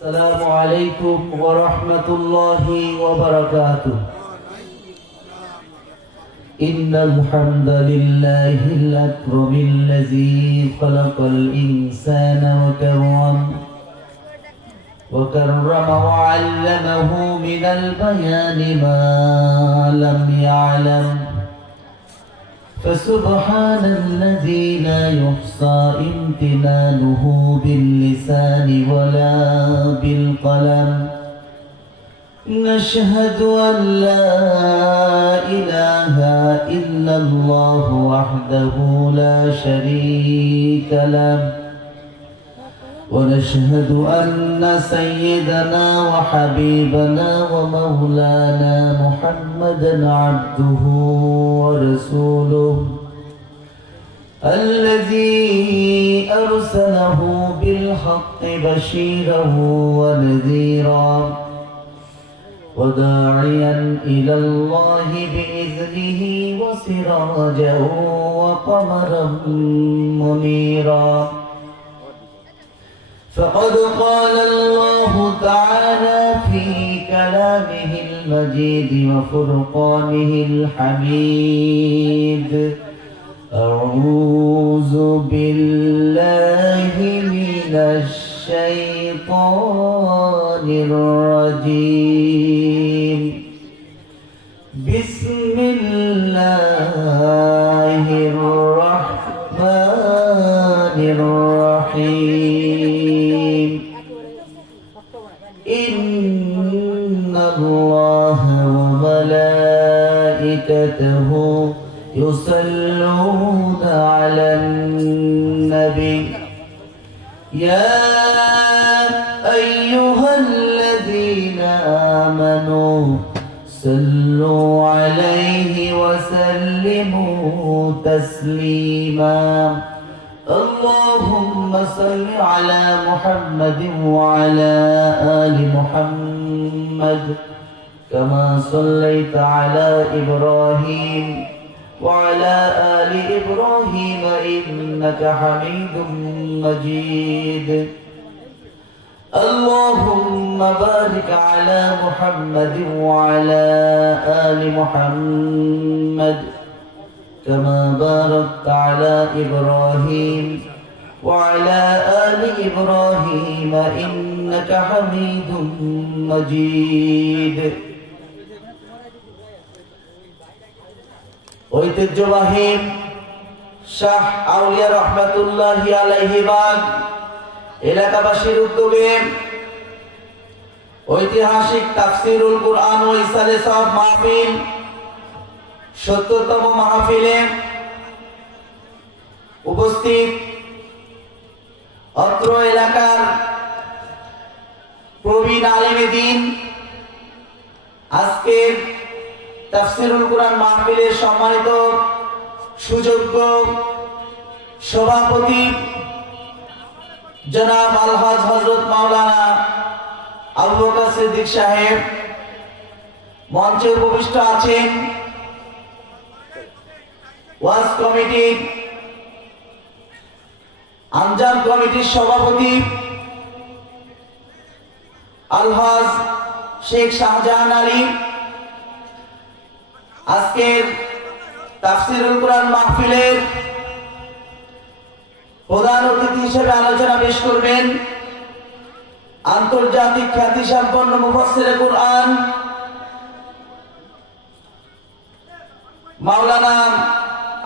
السلام عليكم ورحمة الله وبركاته. إن الحمد لله الأكرم الذي خلق الإنسان وكرم وعلمه من البيان ما لم يعلم، فسبحان الذي لا يحصى امتنانه باللسان ولا بالقلم. نشهد أن لا إله إلا الله وحده لا شريك له، ونشهد أن سيدنا وحبيبنا ومولانا محمدا عبده ورسوله الذي أرسله بالحق بشيرا ونذيرا وداعيا إلى الله بإذنه وسراجا وقمرا منيرا. فقد قال الله تعالى في كلامه المجيد وفرقانه الحميد: أعوذ بالله من الشيطان الرجيم. بسم الله الرحمن الرحيم. إن الله وملائكته يصلون على النبي يا أيها الذين آمنوا صلوا عليه وسلموا تسليما. اللهم صل على محمد وعلى آل محمد كما صليت على إبراهيم وعلى آل إبراهيم إنك حميد مجيد. اللهم بارك على محمد وعلى آل محمد كما باركت على إبراهيم وعلى آل إبراهيم إنك حميد مجيد. ঐতিহ্যবাহী শাহ আউলিয়া রহমাতুল্লাহি আলাইহি বাগ এলাকাবাসীর উদ্যোগে ঐতিহাসিক তাফসীরুল কুরআন ও ইসালে সওয়াব মাহফিল ৭০তম মাহফিলে উপস্থিত অত্র এলাকার প্রবীণ আলেমে দ্বীন, আজকের তাফসীরুল কুরআন মাহফিলের সম্মানিত সুযোগ্য সভাপতি জনাব আলহাজ হযরত মাওলানা আবু বকর সিদ্দিক সাহেব, মঞ্চে উপবিষ্ট আছেন ওয়াজ কমিটি আঞ্জাম কমিটির সভাপতি আলহাজ শেখ শাহজাহান আলী, আজকের তাফসীরুল কুরআন মাহফিলের প্রধান অতিথি হিসেবে আলোচনা পেশ করবেন আন্তর্জাতিক খ্যাতিসম্পন্ন মুফাসসিরে কুরআন মাওলানা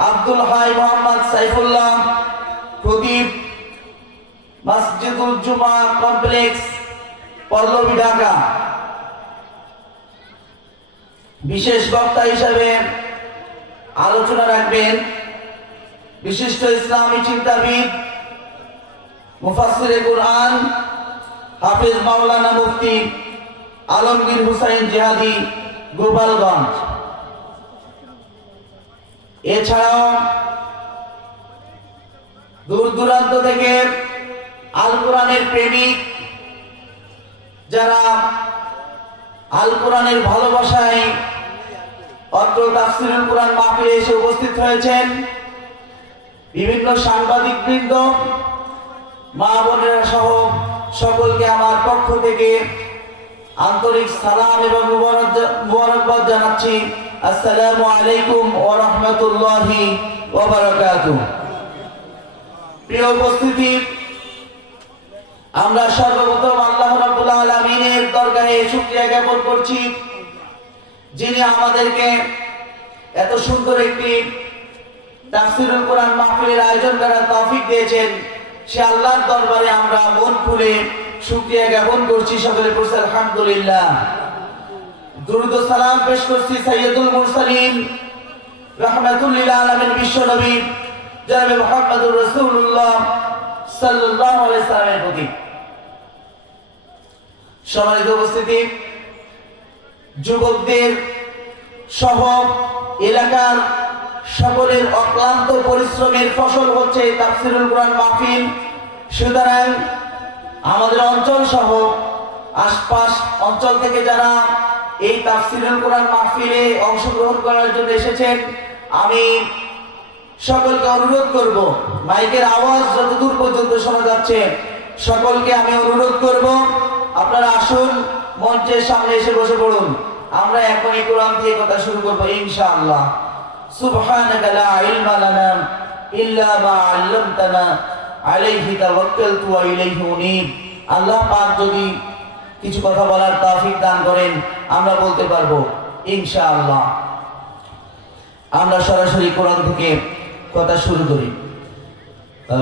আব্দুল হাই মোহাম্মদ সাইফুল্লাহ, খতিব মসজিদুল জুমা কমপ্লেক্স পল্লবী, ঢাকা। বিশেষ বক্তা হিসেবে আলোচনা রাখবেন বিশিষ্ট ইসলামী চিন্তাবিদ মুফাসসিরে কুরআন হাফেজ মাওলানা মুফতি আলমগীর হুসাইন জিহাদি, গোপালগঞ্জ। এছাড়াও দূর দূরান্ত থেকে আল কোরআনের প্রেমিক যারা আল কোরআনের ভালোবাসায় অত্র তাফসীরুল কুরআন মাহফিলে এসে উপস্থিত হয়েছেন, বিভিন্ন সাংবাদিক বৃন্দ, মা বোনেরা সহ সকলকে আমার পক্ষ থেকে আন্তরিক সালাম এবং মুবারকবাদ জানাচ্ছি। আসসালামু আলাইকুম ওয়া রাহমাতুল্লাহি ওয়া বারাকাতুহু। প্রিয় উপস্থিতি, আমরা সর্বপ্রথম আল্লাহ রাব্বুল আলামিনের দরবারে শুকরিয়া জ্ঞাপন করছি, যিনি আমাদেরকে এত সুন্দর একটি তাফসীরুল কোরআন মাহফিলের আয়োজন করার তৌফিক দিয়েছেন। সে আল্লাহর দরবারে আমরা মন খুলে শুকরিয়া জ্ঞাপন করছি। সকলে বলছি আলহামদুলিল্লাহ। দুরূদ ও সালাম পেশ করছি সাইয়্যিদুল মুরসালিন রাহমাতুল লিল আলামিন বিশ্ব নবী জনাব মুহাম্মদুর রাসূলুল্লাহ সাল্লাল্লাহু আলাইহি সাল্লামের প্রতি। সম্মানিত উপস্থিতি, যুবকদের সহ এলাকার সকলের অক্লান্ত পরিশ্রমের ফসল হচ্ছে তাফসীরুল কোরআন মাহফিল। সুতরাং আমাদের অঞ্চল সহ আশপাশ অঞ্চল থেকে যারা এই তাফসীরুল কোরআন মাহফিলে অংশগ্রহণ করার জন্য এসেছেন, আমি সকলকে অনুরোধ করব, মাইকের আওয়াজ যতদূর পর্যন্ত শোনা যাচ্ছে সকলকে আমি অনুরোধ করব, আপনারা আসুন, মঞ্চের সামনে এসে বসে পড়ুন। আমরা এখনই কোরআন থেকে কথা শুরু করব ইনশাআল্লাহ। সুবহানাকা লা ইলমা লানা ইল্লা মা আল্লামতানা আলাইহি তাওয়াক্কালতু ওয়া ইলাইহি উনীব। আল্লাহ পাক যদি কিছু কথা বলার তৌফিক দান করেন আমরা বলতে পারবো ইনশাআল্লাহ। আমরা সরাসরি কোরআন থেকে কথা শুরু করি।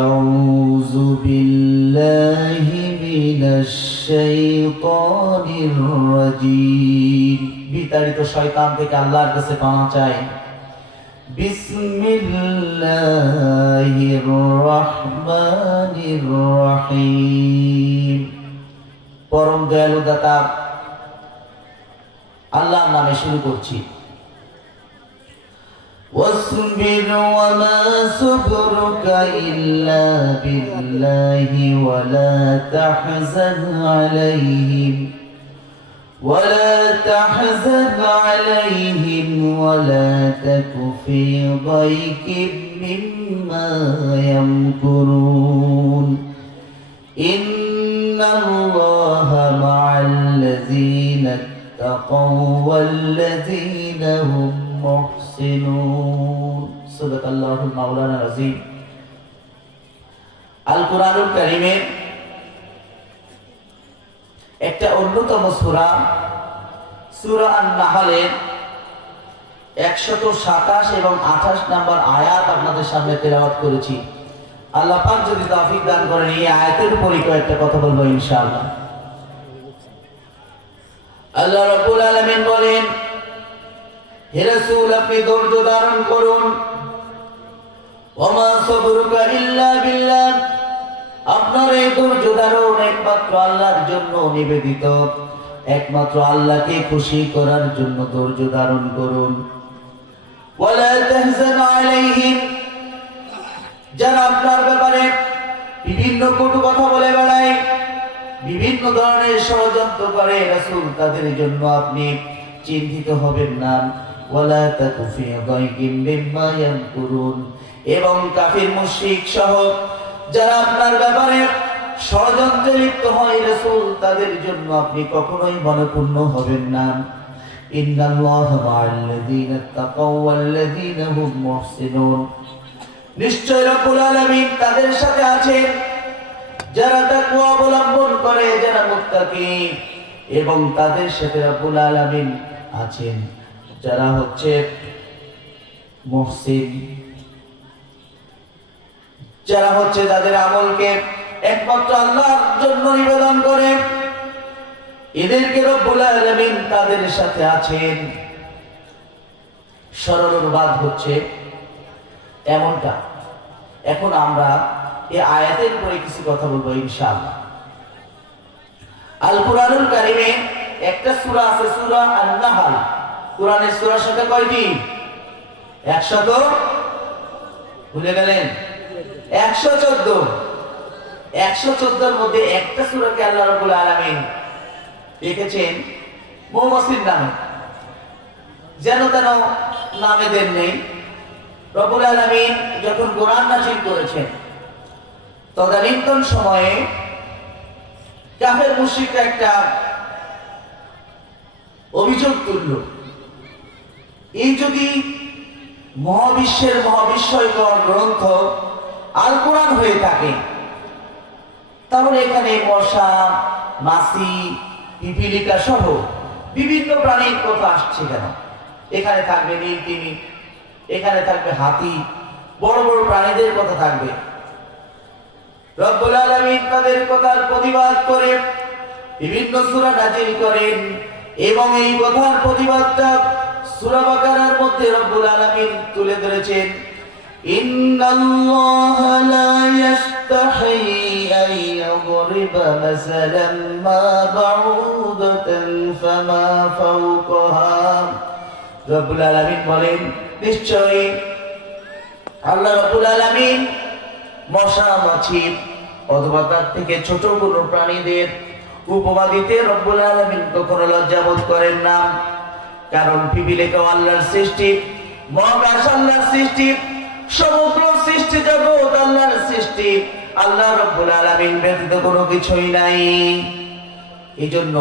আউযু বিল্লাহি মিনাশ শাইতানির রাজীম। বিতাড়িত শয়তান থেকে আল্লাহর কাছে পানা চাই। বিসমিল্লাহির রহমানির রহিম। পরম দয়ালু দাতা আল্লাহর নামে শুরু করছি। واصبر وما صبرك إلا بالله ولا تحزن عليهم ولا تك في ضيق مما يمكرون إن الله مع الذين اتقوا والذين هم মুহসিনুন। সাদাকাল্লাহুল মাওলানা আযীম। আল কোরআনুল কারীমের একটা অন্যতম সূরা, সূরা আন-নাহলের 127 এবং 28 নম্বর আয়াত আপনাদের সামনে তেলাওয়াত করেছি। আল্লাহ পাক যদি তৌফিক দান করেন এই আয়াতের উপরই কয়েকটা কথা বলবো ইনশাআল্লাহ। আল্লাহ রাব্বুল আলামিন বলেন, হে রাসূল আপনি ধৈর্য ধারণ করুন। ওমা সাবরুকা ইল্লা বিল্লাহ। আপনার এই ধৈর্য ধারণ একমাত্র আল্লাহর জন্য নিবেদিত, একমাত্র আল্লাহকে খুশি করার জন্য ধৈর্য ধারণ করুন। ওয়ালা তাহজান আলাইহিম। যারা আপনার ব্যাপারে বিভিন্ন কটু কথা বলে বেড়ায়, বিভিন্ন ধরনের ষড়যন্ত্র করে, রাসূল তাদের জন্য আপনি চিন্তিত হবেন না। ওয়ালা তাকু ফি দাইকিম মিম্মা ইয়ামকুরুন। এবং কাফির মুশরিক সহ যারা আপনার ব্যাপারে ষড়যন্ত্রে লিপ্ত হয়, রাসূল তাদের জন্য আপনি কখনোই মনক্ষুণ্ণ হবেন না। ইন্নাল্লাহা মা'আল্লাযীনা তাকাও ওয়াল্লাযীনা হুম মুহসিনুন। নিশ্চয় রব্বুল আলামিন তাদের সাথে আছেন যারা তাকওয়া অবলম্বন করে, যারা মুত্তাকি, এবং তাদের সাথে রব্বুল আলামিন আছেন যারা হচ্ছে মুহসিন, যারা হচ্ছে তাদের আমলকে একমাত্র আল্লাহর জন্য নিবেদন করে। এদেরকে রব্বুল আলামিন তাদের সাথে আছেন। সরল অনুবাদ হচ্ছে এমনটা। এখন আমরা এই আয়াতের উপরে কিছু কথা বলবো ইনশাআল্লাহ। আল কোরআনুল কারীমে একটা সূরা আছে, সূরা আন-নাহল। কোরআনের সূরার সাথে কয়টি? 100। ভুলে গেলেন? 114। 114 মধ্যে একটা সূরাকে আল্লাহ রাব্বুল আলামিন লিখেছেন মুহসিন নামে। যেন তেন নামে দেন নেই। রব্বুল আলামিন যখন কোরআন নাযিল করেছেন তদানীন্তন সময়ে কাফের মুশরিকরা একটা অভিযোগ তুলল, এই যদি মহাবিশ্বের মহাবিস্ময়কর গ্রন্থ আল কোরআন হয়ে থাকে, তাহলে এখানে মশা, মাছি, পিপিলিকা সহ বিভিন্ন প্রাণীর কথা আসছে কেন? এখানে থাকবে নীলতিমি, এখানে থাকবে হাতি, বড় বড় প্রাণীদের কথা থাকবে। রব্বুল আলামিন তাদের কথার প্রতিবাদ করে বিভিন্ন সূরা নাযিল করেন এবং এই কথার প্রতিবাদটা সূরা বাকারার মধ্যে রব্বুল আলামিন তুলে ধরেছেন। ইন্নাল্লাহা লা ইস্তাহি আন ইয়াদরিবা মাসালান মা বাউদাতান ফামা ফাওকাহা। রব্বুল আলামিন বলেন, নিশ্চয়ই আল্লাহ রব্বুল আলামিন মশা, মাছি অথবা তার থেকে ছোট কোনো প্রাণীদের উপমা দিতে রব্বুল আলামিন কখনো লজ্জাবোধ করেন না। কারণ পিপিলিকাও আল্লাহর সৃষ্টি, মহাকাশ আল্লাহর সৃষ্টি, সমগ্র সৃষ্টি জগৎ আল্লাহর সৃষ্টি, আল্লাহ রব্বুল আলামিন ব্যতীত কোনো কিছুই নাই। এই জন্য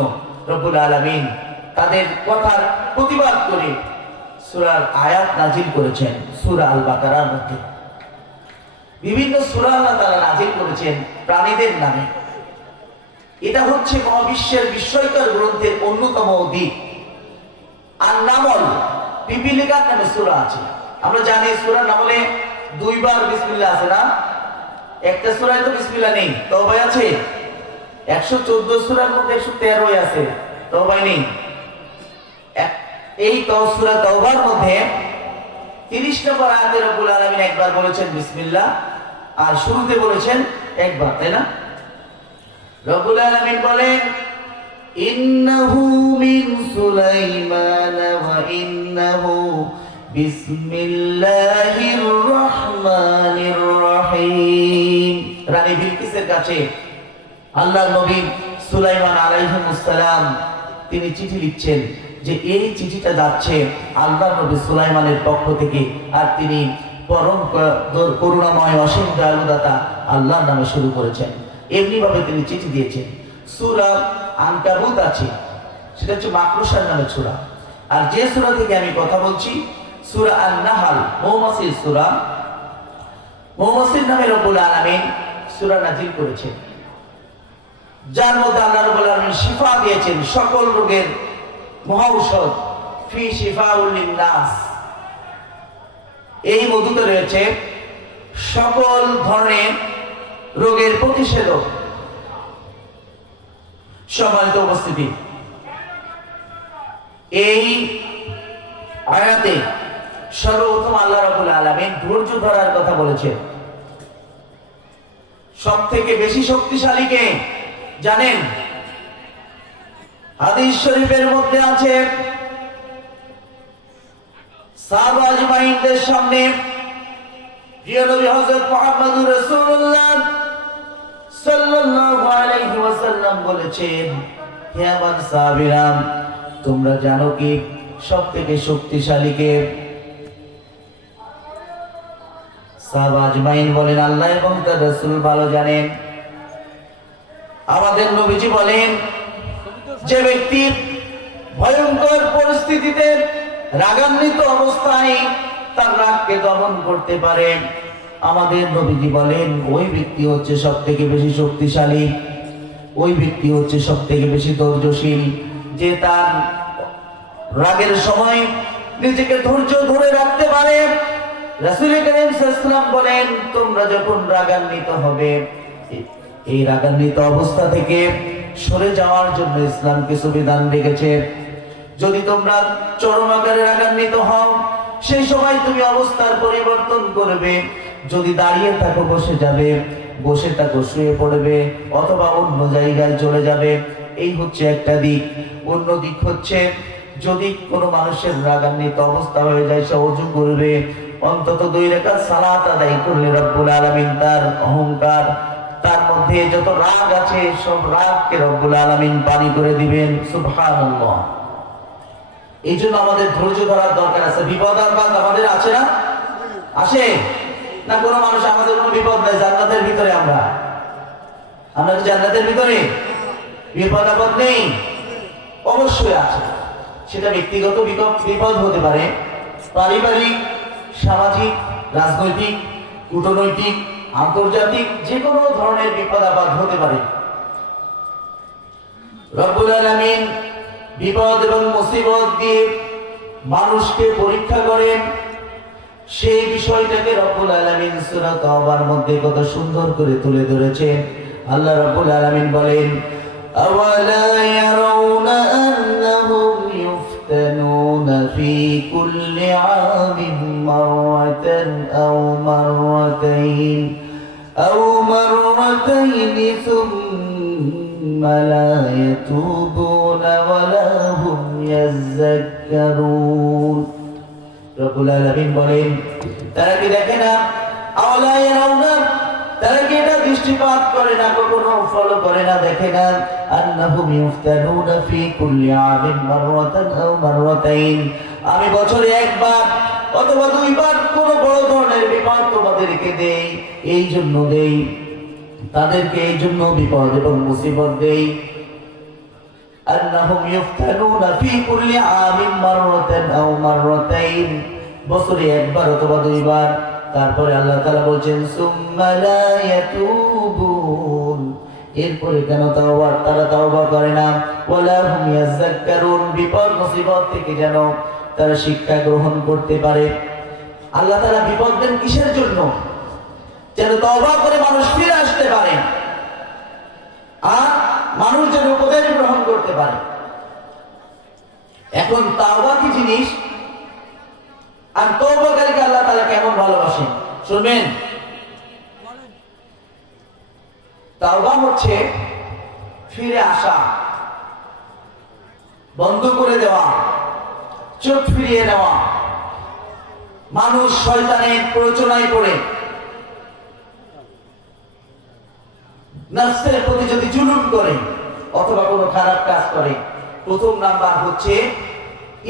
রব্বুল আলামিন তাদের কথার প্রতিবাদ করে সূরার আয়াত নাজিল করেছেন। সূরা আল বাকারার মধ্যে বিভিন্ন সূরা আল্লাহ তাআলা নাজিল করেছেন প্রাণীদের নামে। এটা হচ্ছে মহাবিশ্বের বিস্ময়কর গ্রন্থের অন্যতম দিক। আর নামল, পিপিলিকার নামে সূরা আছে। আমরা জানি সূরা নামলে দুইবার বিসমিল্লাহ আছে না? একটা সূরায় তো বিসমিল্লাহ নেই, তওবা আছে। 114 সূরার মধ্যে 113 আছে, তওবা নেই। এই সূরা তাওবার মধ্যে 30 নম্বর আয়াতে রব্বুল আলামিন একবার বলেছেন বিসমিল্লাহ, আর শুরুতে বলেছেন একবার, তাই না? রব্বুল আলামিন বলেন, ইন্নাহু মিন সুলাইমান ওয়া ইন্নাহু বিসমিল্লাহির রহমানির রহিম। রানী বিলকিসের কাছে আল্লাহর নবী সুলাইমান আলাইহিস সালাম তিনি চিঠি লিখছেন যে এই চিঠিটা যাচ্ছে আল্লাহর নবী সুলাইমানের পক্ষ থেকে, আর তিনি পরম করুণাময় অসীম দয়ালুদাতা আল্লাহর নামে শুরু করেছেন। এমনি ভাবে তিনি চিঠি দিয়েছেন। সূরা আনকাবুত আছে, সেটা হচ্ছে মাকড়সার নামে সূরা। আর যে সূরা থেকে আমি কথা বলছি সূরা আন-নাহল, মৌমাছির সূরা, মৌমাছির নামে রব্বুল আলামিন সূরা নাজিল করেছেন, যার মধ্যে আল্লাহ রাব্বুল আলামিন শিফা দিয়েছেন, সকল রোগের মহা ঔষধ। ফি শিফাউল লিন-নাস, এই মধুতে রয়েছে সকল ধরনের রোগের প্রতিষেধক। সম্মানিত উপস্থিতি, এই আয়াতে সর্বপ্রথম আল্লাহ রাব্বুল আলামিন ধৈর্য ধরার কথা বলেছেন। সব থেকে বেশি শক্তিশালী কে জানেন? হাদিস শরীফের মধ্যে আছে, সাহাবা আজমাইনদের সামনে প্রিয় নবী হযরত মুহাম্মদুর রাসূলুল্লাহ সাল্লাল্লাহু আলাইহি ওয়াসাল্লাম বলেছেন, হে আমার সাহাবীরা, তোমরা জানো কি সবথেকে শক্তিশালী কে? সাহাবা আজমাইন বলেন, আল্লাহ এবং তার রাসূল ভালো জানেন। আমাদের নবীজি বলেন, যে ব্যক্তি ভয়ঙ্কর পরিস্থিতিতে রাগান্বিত অবস্থায় তার রাগকে দমন করতে পারে, আমাদের নবীজি বলেন ওই ব্যক্তি হচ্ছে সব থেকে বেশি শক্তিশালী, ওই ব্যক্তি হচ্ছে সব থেকে বেশি ধৈর্যশীল, যে তার রাগের সময় নিজেকে ধৈর্য ধরে রাখতে পারে। রাসূল করিম সাল্লাল্লাহু আলাইহি ওয়াসাল্লাম বলেন, তোমরা যখন রাগান্বিত হবে, এই রাগান্বিত অবস্থা থেকে সরে যাওয়ার জন্য ইসলাম কিছু বিধান রেখেছে। যদি তোমরা চরম আকারে রাগান্বিত হও, সেই সময় তুমি অবস্থার পরিবর্তন করবে। যদি দাঁড়িয়ে থাকো বসে যাবে, বসে থাকো শুয়ে পড়বে, অথবা অন্য জায়গায় চলে যাবে। এই হচ্ছে একটা দিক। অন্য দিক হচ্ছে, যদি কোনো মানুষের রাগান্বিত অবস্থা হয়ে যায়, সে ওযু করবে, অন্তত 2 রাকাত সালাত আদায় করলে রব্বুল আলামিন তার অহংকার, তার মধ্যে যত রাগ আছে সব রাগকে রব্বুল আলামিন পানি করে দিবেন। সুবহানাল্লাহ। এই জন্য আমাদের ধৈর্য ধরার দরকার আছে। বিপদ আপদ আমাদের আছে না? আসে না? কোনো মানুষ, আমাদের কোনো বিপদ নাই, জান্নাতের ভিতরে। আমরা কি জান্নাতের ভিতরে? বিপদ আপদ নেই? অবশ্যই আছে। সেটা ব্যক্তিগত বিপদ হতে পারে, পারিবারিক, সামাজিক, রাজনৈতিক, কূটনৈতিক, আন্তর্জাতিক, যে কোনো ধরনের বিপদ আপদ হতে পারে। রব্বুল আলামিন বিপদ এবং মুসিবত দিয়ে মানুষকে পরীক্ষা করেন। সেই বিষয়টাকে রব্বুল আলামিন সূরা তাওবার মধ্যে কত সুন্দর করে তুলে ধরেছেন। আল্লাহ রব্বুল আলামিন বলেন, আওয়ালা ইয়ারাউনা আন্নাহুম ইফতানুনা ফি কুল্লি আমিন মাররাতান আও মাররাতাইন সুম্মা লা ইয়াতুবুনা ওয়া লা হুম ইয়াযাক্কারুন। রব্বুল আলামিন বলেন, তারা কি দেখে না? আওয়ালা ইয়ারাউনা, তারা কি এটা দৃষ্টিপাত করে না, কখনো ফলো করে না, দেখে না? আন্নাহুম ইফতানুনা ফি কুল্লি আমিন মাররাতান আও মাররাতাইন, আমি বছরে একবার অথবা দুইবার কোন বড় ধরনের বিপদ তোমাদেরকে দেই, এই জন্য দেই, তাদেরকে এই জন্য বিপদ এবং মুসিবত দেই। আন্নাহুম ইফতানুনা ফি কুল্লি আমিন মাররাতান আও মাররাতাইন, বছরে একবার অথবা দুইবার। তারপরে আল্লাহ তাআলা বলেন, সুম্মা লা ইয়াতুবুন, এরপরে কেন তারা তাওবা করে না? ওয়ালা হুম ইয়াযাক্কারুন, বিপদ মুসিবত থেকে যেন তারা শিক্ষা গ্রহণ করতে পারে। আল্লাহ তাআলা বিপদ দেন কিসের জন্য? যেন তওবা করে মানুষ ফিরে আসতে পারে, আর মানুষ যেন উপদেশ গ্রহণ করতে পারে। এখন তাওবা কি জিনিস, আর তওবাকারীকে আল্লাহ তাআলা কেমন ভালোবাসেন শুনবেন। তাওবা হচ্ছে ফিরে আসা, বন্ধ করে দেওয়া, চোখ ফিরিয়ে নেওয়া। মানুষ শয়তানের প্ররোচনায় পড়ে নফসের প্রতি যদি জুলুম করে অথবা কোনো খারাপ কাজ করে, প্রথম নাম্বার হচ্ছে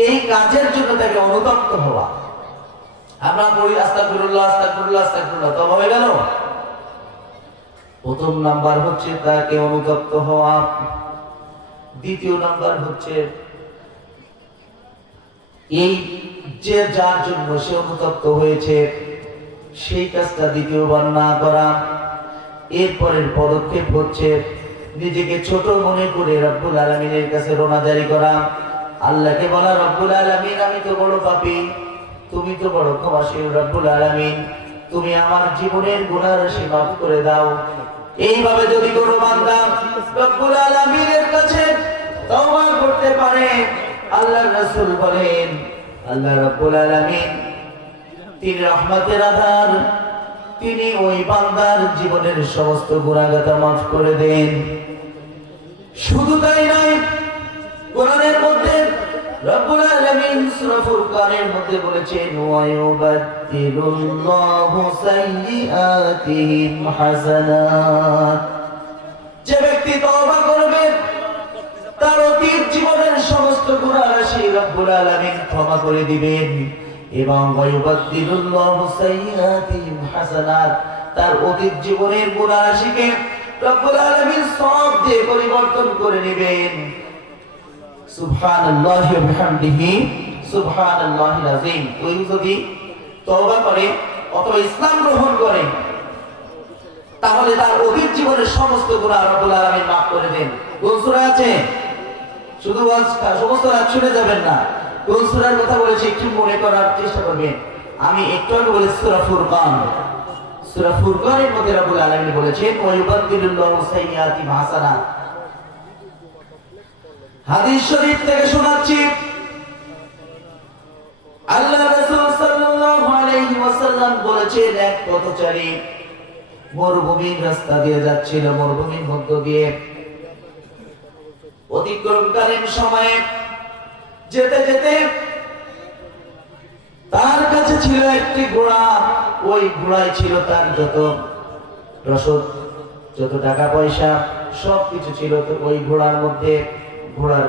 এই কাজের জন্য তাকে অনুতপ্ত হওয়া। আমরা বলি আস্তাগফিরুল্লাহ আস্তাগফিরুল্লাহ আস্তাগফিরুল্লাহ, তওবা হয়ে গেল? প্রথম নাম্বার হচ্ছে তাকে অনুতপ্ত হওয়া। দ্বিতীয় নাম্বার হচ্ছে এই যে যার জন্য সে অনুতপ্ত হয়েছে সেই কাজটা দ্বিতীয়বার না করা। এরপরের পদক্ষেপ হচ্ছে নিজেকে ছোট মনে করে রব্বুল আলামিনের কাছে রোনাজারি করা, আল্লাহকে বলা, রব্বুল আলামিন আমি তো বড় পাপী, তুমি তো বড় ক্ষমাশীল রব্বুল আলামিন, তুমি আমার জীবনের গুনাহ রাশি মাফ করে দাও। এইভাবে যদি কোনো বান্দা রব্বুল আলামিনের কাছে তওবা করতে পারে, আল্লাহর রাসূল বলেন, আল্লাহ রব্বুল আলামিন তিনি রহমতের আধার, তিনি ওই বান্দার জীবনের সমস্ত গুনাহগাতা মাফ করে দেন। শুধু তাই নয়, কোরআনের মধ্যে রব্বুল আলামিন সূরা ফুরকানের মধ্যে বলেছেন, ওয়া ইউবাদদিলুল্লাহু সাইয়্যাতিহিম হাসানাত, যে ব্যক্তি তওবা করবে তার অতীত জীবনের সমস্ত গুনাহ রাশি রব্বুল আলামিন ক্ষমা করে দিবেন। এবং ওয়া ইউবাদদিলুল্লাহু সাইয়্যাতিহিম হাসানাত, তার অতীত জীবনের গুনাহ রাশিকে রব্বুল আলামিন সওয়াব দিয়ে পরিবর্তন করে নেবেন। সুবহানাল্লাহি ওয়া বিহামদিহি সুবহানাল্লাহিল আযীম। ওই যদি তওবা করে অথবা ইসলাম গ্রহণ করে, তাহলে তার অতীত জীবনের সমস্ত গুনাহ রব্বুল আলামিন মাফ করে দেন। কোন সূরা আছে? শুধু সমস্ত রাত শুনে যাবেন না, কোন সূরার কথা বলেছি একটু মনে করার চেষ্টা করবেন। আমি একটু আগে বলেছি সূরা ফুরকান। সূরা ফুরকানের মধ্যে রব্বুল আলামিন বলেছেন, ওয়া ইউবাদদিলুল্লাহু সাইয়্যাতিহিম হাসানাত। হাদিস শরীফ থেকে শোনাচ্ছি, আল্লাহ রাসূল সাল্লাল্লাহু আলাইহি ওয়াসাল্লাম বলেছেন, এক পথচারী মরুভূমির রাস্তা দিয়ে যাচ্ছিল, মরুভূমির মধ্য দিয়ে অতিক্রমকালীন সময়ে যেতে যেতে তার কাছে ছিল একটি ঘোড়া। ওই ঘোড়ায় ছিল তার যত রসদ, যত টাকা পয়সা সবকিছু ছিল। তো ওই ঘোড়ার মধ্যে, ঘোড়ার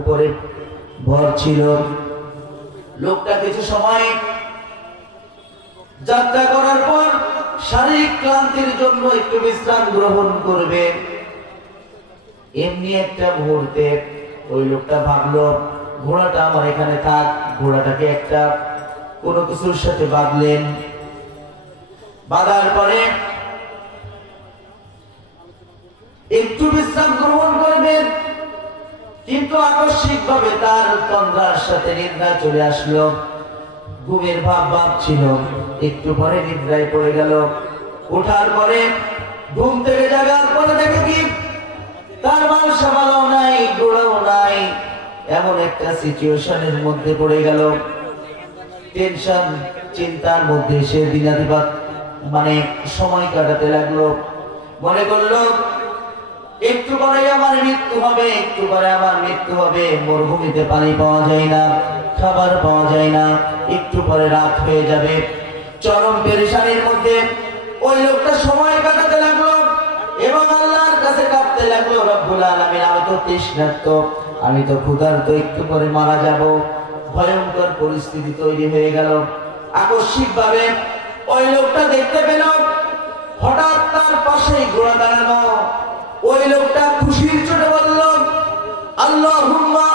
উপরে ভর ছিল। লোকটা কিছু সময় যাত্রা করার পর শারীরিক ক্লান্তির জন্য একটু বিশ্রাম গ্রহণ করবে। এমনি একটা মুহূর্তে ওই লোকটা ভাবলো ঘোড়াটা আমার এখানে থাক, ঘোড়াটাকে একটা কোনো কিছুর সাথে বাঁধলেন। বাঁধার পরে একটু বিশ্রাম গ্রহণ করবেন, কিন্তু আকস্মিক ভাবে তার তন্দ্রার সাথে নিদ্রা চলে আসলো। ঘুমের ভাব ছিল, একটু পরে নিদ্রায় পড়ে গেল। ওঠার পরে ঘুম থেকে জাগার পরে দেখে কি তার মাল সামালও নাই, ঘোড়াও নাই। এমন একটা সিচুয়েশনের মধ্যে পড়ে গেল। টেনশন, চিন্তার মধ্যে সে দিনাতিপাত মানে সময় কাটাতে লাগলো। মনে করলো একটু পরে আমার মৃত্যু হবে, একটু পরে আমার মৃত্যু হবে। মরুভূমিতে পানি পাওয়া যায় না, খাবার পাওয়া যায় না, একটু পরে রাত হয়ে যাবে। চরম পেরেশানির মধ্যে ওই লোকটা সময় কাটাতে লাগলো এবং আল্লাহর কাছে কাঁদতে লাগলো, রব্বুল আলামিন আমি তো তৃষ্ণার্ত, আমি তো ক্ষুধার্ত, একটু পরে মারা যাব। ভয়ঙ্কর পরিস্থিতি তৈরি হয়ে গেল। আকস্মিক ভাবে ওই লোকটা দেখতে পেল হঠাৎ তার পাশে ঘোড়া দাঁড়ানো। ওই লোকটা খুশির চোটে বলল, আল্লাহুম্মা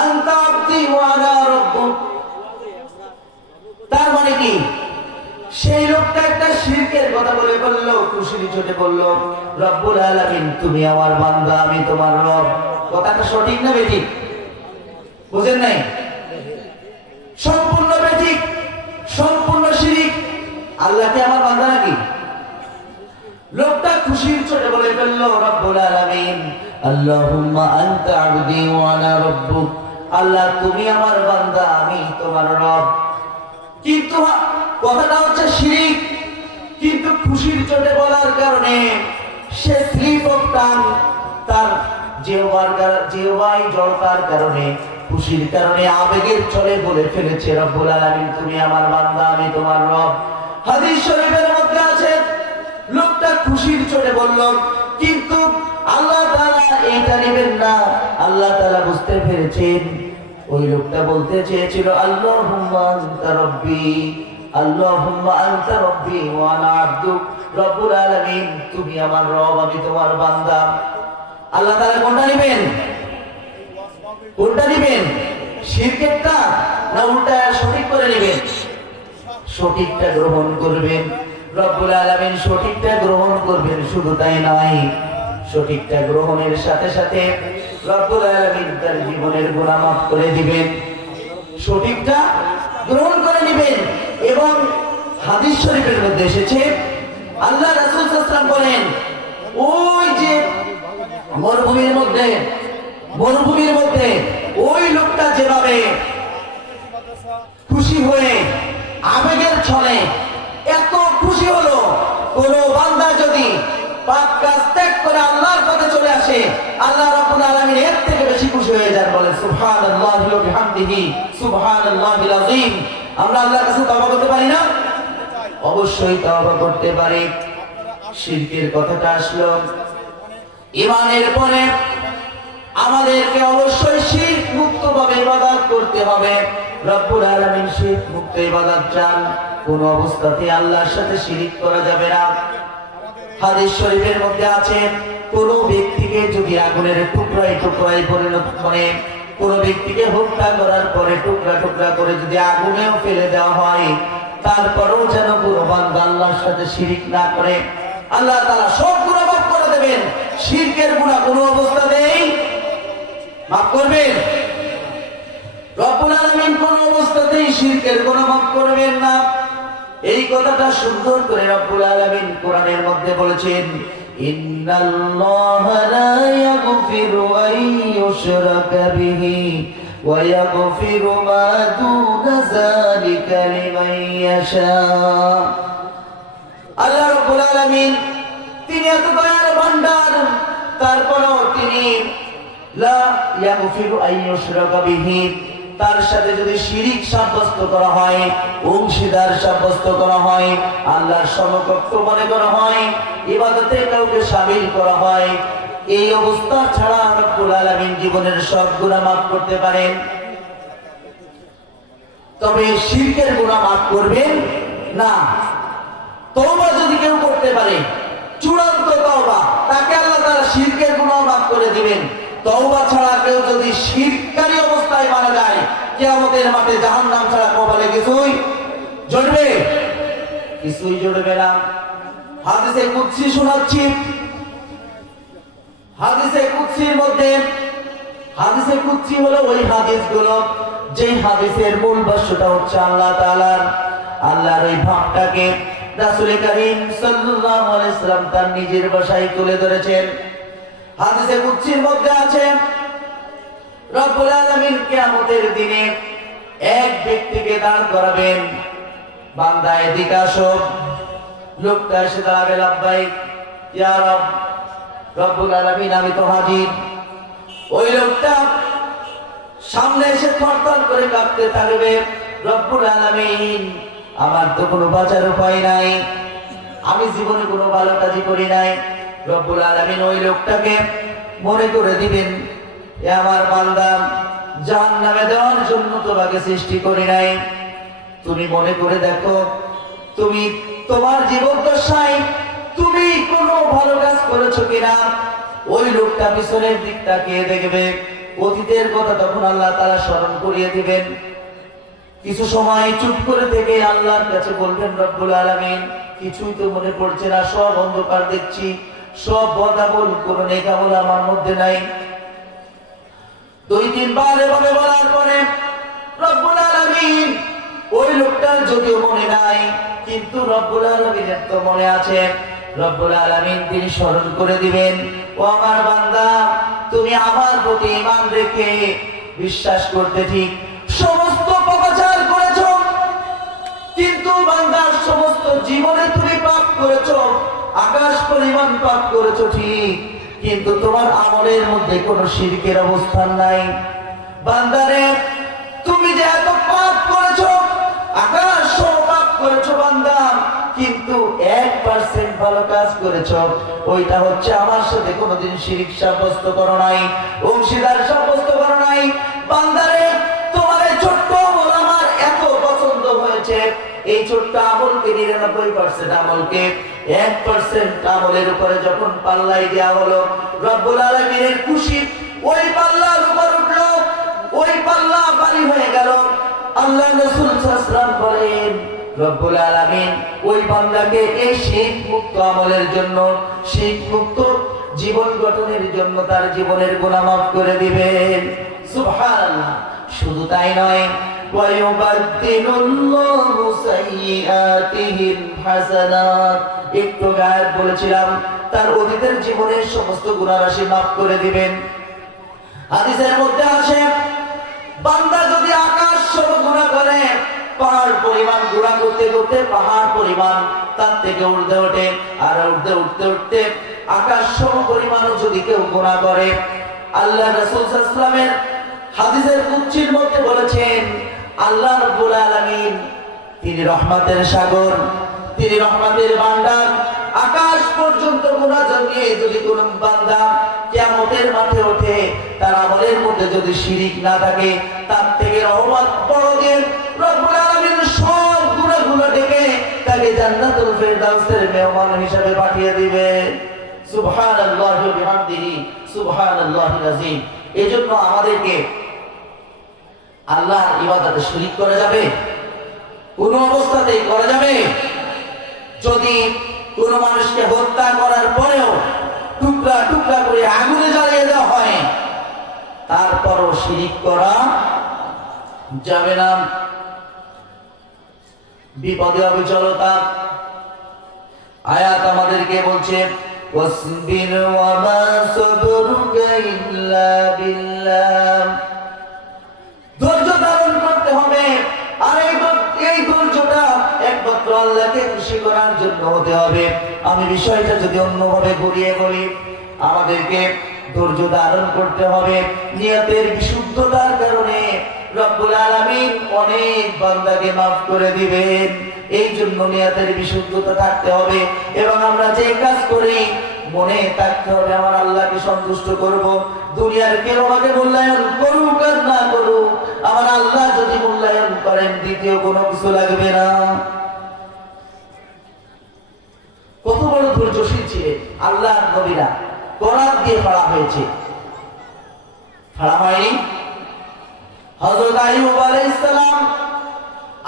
আনতা আবদি ওয়া আনা রাব্বুক। তার মানে কি সেই লোকটা একটা শিরকের কথা বলে বলল, খুশির চোটে বলল, রব্বুল আলামিন তুমি আমার বান্দা, আমি তোমার রব। কথাটা সঠিক না বেঠিক? বুঝেন নাই? সম্পূর্ণ বেঠিক, সম্পূর্ণ শিরক। আল্লাহ কি আমার বান্দা নাকি? লোকটা খুশির চোটে বলে ফেললো, রব্বুল আলামিন আল্লাহুম্মা আনতা আবদি ওয়া আনা রাব্বুক। আল্লাহ তুমি আমার বান্দা, আমি তোমার রব। কিন্তু কথাটা হচ্ছে শিরক, কিন্তু খুশির চোটে বলার কারণে সে স্লিপ অফ টাং, তার জিহ্বায় জড়তার কারণে, খুশির কারণে, আবেগের চলে বলে ফেলেছে, রব্বুল আলামিন তুমি আমার বান্দা, আমি তোমার রব। হাদিস শরীফের মধ্যে আছে লোকটা খুশির চোটে বলল, কিন্তু আল্লাহ তাআলা এটা নেবেন না। আল্লাহ তাআলা বুঝতে পেরেছেন ওই লোকটা বলতে চেয়েছিল আল্লাহুম্মা আনতা রাব্বি, আল্লাহুম্মা আনতা রাব্বি ওয়া আনা আবদুক। রব্বুল আলামিন তুমি আমার রব, আমি তোমার বান্দা। আল্লাহ তাআলা কোনটা নেবেন? কোনটা নেবেন? শিরকেরটা না উল্টা সঠিক করে নেবেন? সঠিকটা গ্রহণ করবেন। রব্বুল আলামিন সঠিকটা গ্রহণ করবেন। শুধু তাই নয়, সঠিকটা গ্রহণের সাথে সাথে রব্বুল আলামিন তার জীবনের গুনাহ মাফ করে দিবেন। সঠিকটা গ্রহণ করে নেবেন। এবং হাদিস শরীফের মধ্যে এসেছে আল্লাহ রাসূল সাল্লাল্লাহু আলাইহি ওয়াসাল্লাম বলেন, ওই যে মরুভূমির মধ্যে ওই লোকটা যেভাবে খুশি হয়ে আবেগের ছলে এত খুশি হলো, কোন বান্দা যদি পাপ কাজ ত্যাগ করে আল্লাহর পথে চলে আসে, আল্লাহ রাব্বুল আলামিন এর থেকে বেশি খুশি হয়ে যান। বলেন সুবহানাল্লাহি ওয়া বিহামদিহি সুবহানাল্লাহিল আযীম। আমরা আল্লাহর কাছে তওবা করতে পারি না? অবশ্যই তওবা করতে পারি। শিরকের কথাটা আসলো, ঈমানের পরে আমাদেরকে অবশ্যই শিরক মুক্ত ভাবে ইবাদত করতে হবে। রব্বুল আলামিন শিরক মুক্ত ইবাদত চান, কোন অবস্থাতে আল্লাহর সাথে শিরক করা যাবে না। হাদিস শরীফের মধ্যে আছে কোন ব্যক্তিকে যদি আগুনের টুকরায় টুকরায় পরিণত করে, কোন ব্যক্তিকে হত্যা করার পরে টুকরা টুকরা করে যদি আগুনেও ফেলে দেওয়া হয়, তারপরেও যেন কোনো বান্দা আল্লাহর সাথে শিরক না করে, আল্লাহ তাআলা সব গুনাহ মাফ করে দেবেন। শিরকের গুনাহ কোনো অবস্থাতেই মাফ করবেন? রব্বুল আলামিন কোন অবস্থাতেই শিরকের গুনাহ মাফ করবেন না। এই কথাটা সুন্দর করে রব্বুল আলামিন কোরআনের মধ্যে বলেছেন, ইন্নাল্লাহা লা ইয়াগফিরু আন ইউশরাকা বিহি ওয়া ইয়াগফিরু মা দুনা যালিকা লিমান ইয়াশা। আল্লাহ রাব্বুল আলামিন তিনি এত দয়ার ভান্ডার, তারপরেও তিনি লা ইয়াগফিরু আন ইউশরাকা বিহি, তার সাথে যদি শিরিক সাব্যস্ত করা হয়, অংশীদার সাব্যস্ত করা হয়, আল্লাহর সমকক্ষ মনে করা হয়, ইবাদতে কাউকে শামিল করা হয়, এই অবস্থা ছাড়া রব্বুল আলামিন জীবনের সব গুনাহ মাফ করতে পারেন। তবে শিরকের গুনাহ মাফ করবেন না। তওবা যদি কেউ করতে পারে, চূড়ান্ত দ্রুত তওবা, তাকে আল্লাহ তাআলা শিরকের গুনাহ মাফ করে দিবেন। তওবা ছাড়া কেউ যদি শিরকারী অবস্থায় মারা যায়, কিয়ামতের মাঠে জাহান্নাম ছাড়া কপালে কিছুই জড়বে, কিছুই জড়বে না। হাদিসে কুদসি শোনাচ্ছি। হাদিসে কুদসির মধ্যে, হাদিসে কুদসি হলো ওই হাদিসগুলো যে হাদিসের মূল ভাষ্যটা হচ্ছে আল্লাহ তাআলার, আল্লাহর ওই ভাবটাকে রাসূল করিম সাল্লাল্লাহু আলাইহি সাল্লাম তার নিজের ভাষায় তুলে ধরেছেন। হাদিসে কুদসির মধ্যে আছে রব্বুল আলামিন কিয়ামতের দিনে এক ব্যক্তিকে দাঁড় করাবেন, বান্দা এদিকে আসো। লোকটা এসে দাঁড়াবে, লাব্বাইক ইয়া রব, রব্বুল আলামিন আমি তো হাজির। ওই লোকটা সামনে এসে থরথর করে কাঁপতে থাকবে, রব্বুল আলামিন আমার তো কোনো বাঁচার উপায় নাই, আমি জীবনে কোনো ভালো কাজই করি নাই। রব্বুল আলামিন ওই লোকটাকে মনে করে দিবেন, এ আমার বান্দা, জাহান্নামে দেওয়ার জন্য তোমাকে সৃষ্টি করি নাই, তুমি মনে করে দেখো তুমি তোমার জীবন দশায় তুমি কোনো ভালো কাজ করেছো কিনা। ওই লোকটা পিছনের দিক তাকিয়ে দেখবে, অতীতের কথা তখন আল্লাহ তাআলা স্মরণ করিয়ে দিবেন। কিছু সময় চুপ করে থেকে আল্লাহর কাছে বলবেন, রব্বুল আলামিন কিছুই তো মনে পড়ছে না, সব অন্ধকার দেখছি, সব বদামল, কোনো নেক আমল আমার মধ্যে নাই। 2-3 বার এভাবে বলার পরে রব্বুল আলামিন ওই লোকটার যদিও মনে নাই, কিন্তু রব্বুল আলামিনের তো মনে আছে। রব্বুল আলামিন তিনি স্মরণ করে দিবেন, ও আমার বান্দা, তুমি আমার প্রতি ঈমান রেখে বিশ্বাস করতে ঠিক সমস্ত পাপাচার করেছো, কিন্তু বান্দার সমস্ত জীবনে তুমি পাপ করেছো, আকাশ পরিমাণ পাপ করেছো ঠিক, কিন্তু তোমার আমলের মধ্যে কোনো শিরকের অবস্থান নাই। বান্দারে, তুমি যে এত পাপ করেছো, আকাশ সহ পাপ করেছো বান্দা, কিন্তু 1% ভালো কাজ করেছো, ওইটা হচ্ছে আমার সাথে কোনোদিন শিরক সাব্যস্ত করো নাই, অংশীদার সাব্যস্ত করো নাই। বান্দারে, তোমার এই ছোট্ট আমল আমার এত পছন্দ হয়েছে, এই ছোট্ট আমলকে 99% আমলকে 1% আমলের উপরে যখন পাল্লাই দেওয়া হলো, রব্বুল আলামিনের খুশি ওই পাল্লার উপর উঠলো, ওই পাল্লা ভারী হয়ে গেল। আল্লাহ রাসূল সাল্লাল্লাহু আলাইহি ওয়াসাল্লাম বলেন, রব্বুল আলামিন ওই বান্দাকে এই শিরক মুক্ত আমলের জন্য, শিরক মুক্ত জীবন গঠনের জন্য তার জীবনের গুনাহ মাফ করে দিবেন। সুবহানাল্লাহ। শুধু তাই নয়, ওয়ায়ুবাদদিলুল্লাহু সাইয়্যাতিহিম হাসানাত, একটু গায়েব বলেছিলাম, তার অতীতের জীবনের সমস্ত গুনাহ রাশি মাফ করে দিবেন। হাদিসের মধ্যে আছে, বান্দা যদি আকাশ সম গুনাহ করে, পাহাড় পরিমাণ গুনাহ করতে করতে পাহাড় পরিমাণ তার থেকে উঠতে ওঠে, আর উঠতে উঠতে উঠতে আকাশ সম পরিমাণও যদি কেউ গুনাহ করে, আল্লাহ রাসূল সাল্লাল্লাহু আলাইহি ওয়াসাল্লামের হাদিসের কুদসির মধ্যে বলেছেন, আল্লাহ রাব্বুল আলামিন তিনি রহমতের সাগর, তিনি রহমতের ভান্ডার। আকাশ পর্যন্ত গুনাহ জমিয়ে যদি কোনো বান্দা কিয়ামতের মাঠে ওঠে, তার আমলের মধ্যে যদি শিরক না থাকে, তার থেকে রহমত বড় দেন রব্বুল আলামিন সব গুনাহগুলো ঢেকে তাকে জান্নাতুল ফেরদাউসের মেহমান হিসেবে পাঠিয়ে দিবে। সুবহানাল্লাহি ওয়া বিহামদিহি, সুবহানাল্লাহিল আযীম। এজন্য আমাদেরকে আল্লাহর ইবাদতে শরীক করা যাবে, কোন অবস্থাতেই করা যাবে। যদি কোন মানুষকে হত্যা করার পরেও টুকরা টুকরা করে আগুনে জ্বালিয়ে দেওয়া হয়, তারপরও শিরিক করা যাবে না। বিপদে অবিচলতা। আয়াত আমাদেরকে বলছে, ওয়াসবির ওয়া মা সাবরুকা ইল্লা বিল্লাহ, ধৈর্য ধারণ করতে হবে। আর এই ধৈর্যটা একমাত্র আল্লাহকে খুশি করার জন্য হতে হবে। আমি বিষয়টা যদি অন্যভাবে ঘুরিয়ে বলি, আমাদেরকে ধৈর্য ধারণ করতে হবে নিয়তের বিশুদ্ধতার কারণে রব্বুল আলামিন অনেক বান্দাকে মাফ করে দিবেন। এই জন্য নিয়তের বিশুদ্ধতা থাকতে হবে, এবং আমরা যে কাজ করি মনে থাকতে হবে আমার আল্লাহকে সন্তুষ্ট করব। দুনিয়ার কেউ আমাকে মূল্যায়ন করুক আর না করুক, আমার আল্লাহ যদি মূল্যায়ন করেন, দ্বিতীয় কোনো কিছু লাগবে না। কত বড় ধৈর্যশীল ছিলেন আল্লাহ হারাম হয়নি? হযরত আইয়ুব আলাইহিস সালাম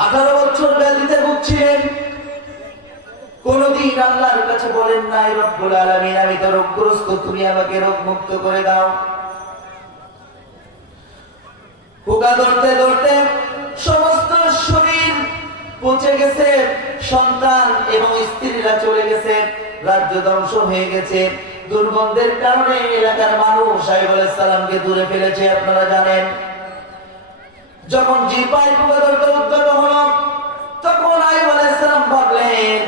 18 বছর ব্যাধিতে ভুগছিলেন, কোনদিন আল্লাহর কাছে বলেন নাই রব্বুল আলামিন আমি তো রোগগ্রস্ত, তুমি আমাকে রোগ মুক্ত করে দাও। পোকা ধরতে ধরতে সমস্ত শরীর পচে গেছে, সন্তান এবং স্ত্রীরা চলে গেছে, রাজ্য ধ্বংস হয়ে গেছে, দুর্গন্ধের কারণে এলাকার মানুষ আইয়ুব আলাইহিস সালামকে দূরে ফেলেছে। আপনারা জানেন, যখন জিহ্বায় পোকা ধরতে উদ্যত হলো, তখন আইয়ুব আলাইহিস সালাম ভাবলেন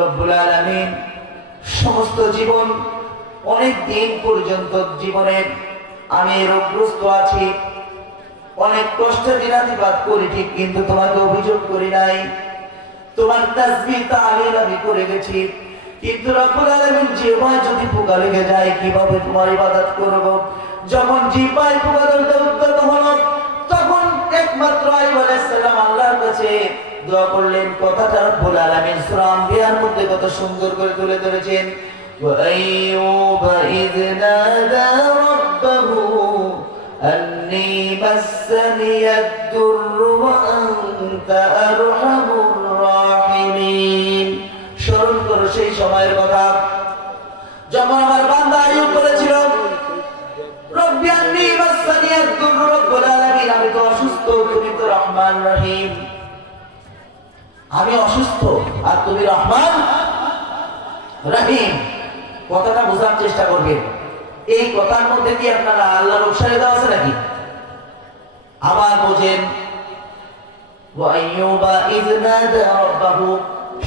রব্বুল আলামিন সমস্ত জীবন, অনেক দিন পর্যন্ত জীবনে আমি রোগগ্রস্ত আছি, অনেক কষ্টে দিনাতিপাত করি ঠিক, কিন্তু তোমাকে অভিযোগ করি নাই, তোমার তাসবিহ তাহলিল আমি করে গেছি, কিন্তু রব্বুল আলামিন জিহ্বায় যদি পোকা লেগে যায় কিভাবে তোমার ইবাদত করব? যখন জিহ্বায় পোকা ধরতে উদ্যত হলো, তখন একমাত্র আইয়ুব আলাইহিস সালাম আল্লাহর কাছে দোয়া করলেন। কথাটা রব্বুল আলামিন সূরা আম্বিয়ার মধ্যে কত সুন্দর করে তুলে ধরেছেন, ওয়া আইয়ুবা ইয নাদা রাব্বাহু আন্নী মাসসানিয়াদ-দুররু ওয়া আনতা আরহামুর রাহিমিন। স্মরণ করো সেই সময়ের কথা যখন আমার বান্দা আইয়ুব বলেছিল রব্বি আন্নী মাসসানিয়াদ-দুররু, রব্বুল আলামিন আমি তো অসুস্থ, তুমি তো রহমান রহিম। আমি অসুস্থ আর তুমি রহমান রহিম। কথাটা বোঝার চেষ্টা করবেন। এই কথার মধ্যে কি আপনারা আল্লাহর উৎসাহ দেওয়া আছে নাকি? আবার বোঝেন, ওয়া আইয়ুবা ইয নাদা রাব্বাহু,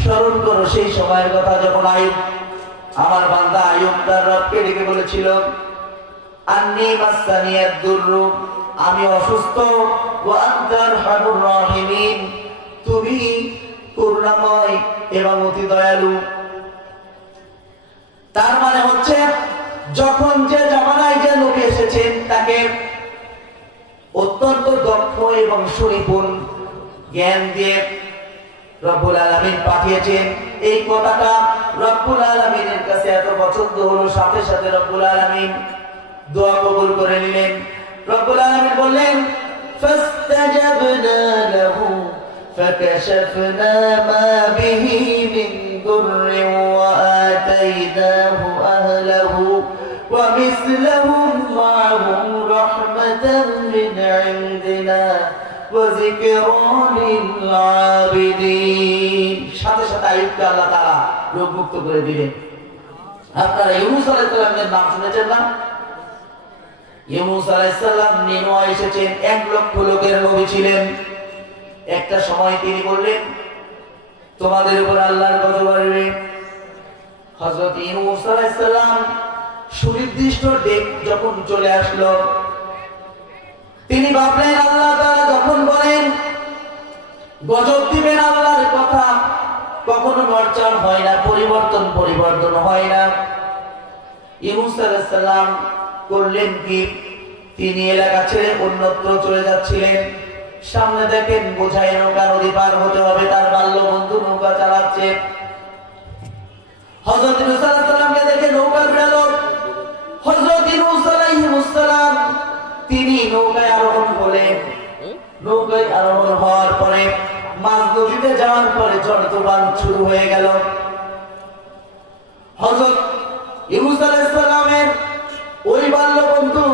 স্মরণ করো সেই সময়ের কথা যখন আইয়ুব, আমার বান্দা আইয়ুব তার রবকে ডেকে বলেছিল আন্নী মাসসানিয়াদ-দুররু, আমি অসুস্থ, ওয়া আনতা আরহামুর রাহিমিন, তুমি করুণাময় এবং অতি দয়ালু। তার মানে হচ্ছে যখন যে জামানায় যে নবী এসেছেন তাকে অত্যন্ত দক্ষ এবং সুনিপুণ জ্ঞান দিয়ে রব্বুল আলামিন পাঠিয়েছেন। এই কথাটা রব্বুল আলামিনের কাছে এত পছন্দ হলো, সাথে সাথে রব্বুল আলামিন দোয়া কবুল করে নিলেন। রব্বুল আলামিন বললেন ফাস্তাজাবনা লাহু ফাকাশাফনা মা বিহি মিন দুররিন ওয়া আতাইনাহু আহলাহু ওয়া মিসলাহুম মা'হুম রাহমাতাম মিন ইনদিনা ওয়া যিকরা লিল আবিদিন। সাথে সাথে আইয়ুবকে আল্লাহ তাআলা রোগমুক্ত করে দিলেন। আপনারা ইউনূস আলাইহিস সালামের নাম শুনেছেন না? ইউনূস আলাইহিস সালাম নিনওয়া এসেছেন, 1 লক্ষ লোকের নবী ছিলেন। একটা সময় তিনি বললেন তোমাদের উপর আল্লাহর গজব আসবে। হযরত ইউনূস আলাইহিস সালাম সুনির্দিষ্ট ডেট যখন চলে আসলো, তিনি ভাবলেন আল্লাহ তাআলা যখন বলেন গজব দিবেন, আল্লাহর কথা কখনো নড়চড় হয় না, পরিবর্তন হয় না। ইউনূস আলাইহিস সালাম করলেন কি, তিনি এলাকা ছেড়ে অন্যত্র চলে যাচ্ছিলেন। সামনে দেখেন বোঝাই নৌকা, নদী পার হতে হবে, তার বাল্য বন্ধু নৌকা চালাচ্ছে। হযরত ইউনূস আলাইহিস সালামকে দেখে নৌকা ঘুরালো। হযরত ইউনূস আলাইহিস সালাম তিনি নৌকায় আরোহণ করলেন। নৌকায় আরোহণ হওয়ার পরে মাঝ নদীতে যাওয়ার পরে ঝড় তুফান শুরু হয়ে গেল। হযরত ইউনূস আলাইহিস সালামের ওই বাল্য বন্ধু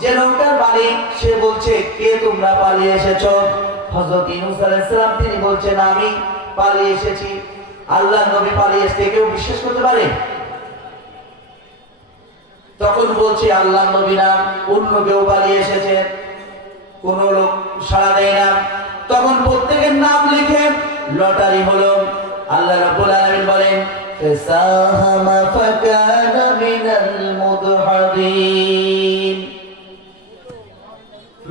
যে নৌকার মালিক, সে বলছে কে তোমরা পালিয়ে এসেছো? হযরত ইউনূস আলাইহিস সালাম তিনি বলছেন আমি পালিয়ে এসেছি। আল্লাহর নবী পালিয়ে এসে কেউ বিশ্বাস করতে পারে? তখন বলছে আল্লাহর নবী না, অন্য কেউ পালিয়ে এসেছে। কোন লোক সাড়া দেয় না। তখন প্রত্যেকের নাম লিখে লটারি হলো। আল্লাহ রাব্বুল আলামিন বলেন ফাসাহামা ফাকানা মিনাল মুদহাদিন।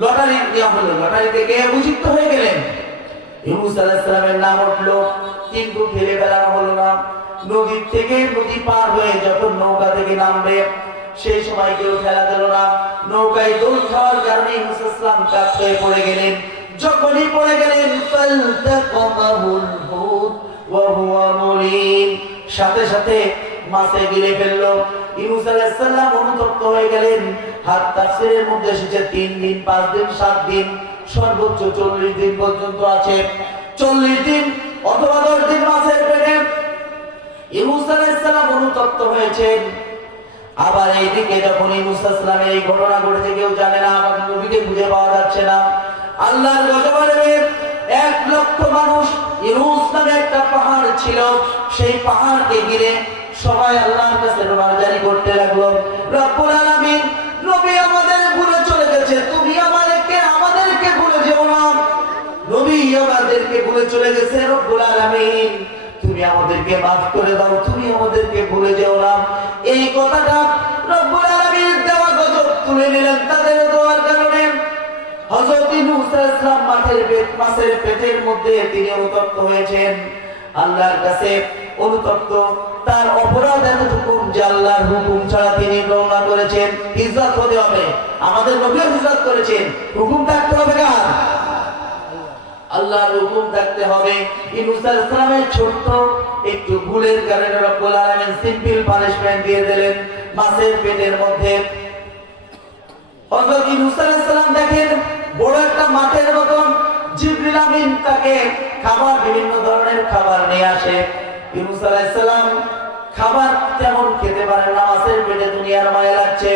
লটারি দেওয়া হলো, লটারি থেকে উপযুক্ত হয়ে গেলেন। ইউনূস আলাইহিস সালামের নাম উঠলো, কিন্তু ফেলে ফেলানো হলো না। নদী থেকে নদী পার হয়ে যখন নৌকা থেকে নামবে, সেই সময় কেউ ফেলা দিল না। নৌকায় দোল খাওয়ার কারণে ইউনূস আলাইহিস সালাম কাত হয়ে পড়ে গেলেন। যখনই পড়ে গেলেন ফালতাকামাহুল হুত ওয়া হুয়া মুলিম, সাথে সাথে মাছে গিলে ফেললো। ইউনূস আলাইহিস সালাম অনুতপ্ত হয়ে গেলেন। হাত তাফসীরের মধ্যে এসেছে 3 দিন, 5 দিন, 7 দিন, সর্বোচ্চ 40 দিন পর্যন্ত আছে। 40 দিন অথবা 10 দিন মাছের পেটে ইউনূস আলাইহিস সালাম অনুতপ্ত হয়েছেন। আবার এইদিকে যখন ইউনূস আলাইহিস সালামের এই ঘটনা ঘটেছে কেউ জানে না, আমাদের নবীকে খুঁজে পাওয়া যাচ্ছে না। আল্লাহর গজবে 1 লক্ষ মানুষ, ইউনূস নামে একটা পাহাড় ছিল, সেই পাহাড়কে ঘিরে সবাই আল্লাহর কাছে রোনাজারি করতে লাগলো, রব্বুল আলামিন নবী আমাদের ভুলে চলে গেছে, তুমি আমাদেরকে ভুলে যেও না। নবী আমাদেরকে ভুলে চলে গেছে, রব্বুল আলামিন তুমি আমাদেরকে মাফ করে দাও, তুমি আমাদেরকে ভুলে যেও না। এই কথাটা রব্বুল আলামিন দেওয়া গজব তুলে নিলেন তাদের দোয়ার কারণে। হযরত ইউনূস আলাইহিস সালাম মাছের পেটের মধ্যে তিনি অনুতপ্ত হয়েছেন, আল্লাহর কাছে অনুতপ্ত। তার অপরাধ এতটুকু যে আল্লাহর হুকুম ছাড়া তিনি রওনা করেছেন। হিজরত হতে হবে, আমাদের নবী হিজরত করেছেন, হুকুম থাকতে হবে কার? আল্লাহর হুকুম থাকতে হবে। ইউনূস আলাইহিস সালামের ছোট্ট একটু ভুলের কারণে রব্বুল আলামিন সিম্পল পানিশমেন্ট দিয়ে দিলেন মাছের পেটের মধ্যে। হযরত ইউনূস আলাইহিস সালাম দেখেন বড় একটা মাঠের মতন, জিবরিল আমিন তাকে খাবার, বিভিন্ন ধরনের খাবার নিয়ে আসে। ইউনূস আলাইহিস সালাম খাবার তেমন খেতে পারেন না, মাছের পেটে দুনিয়ার মায়া লাগছে।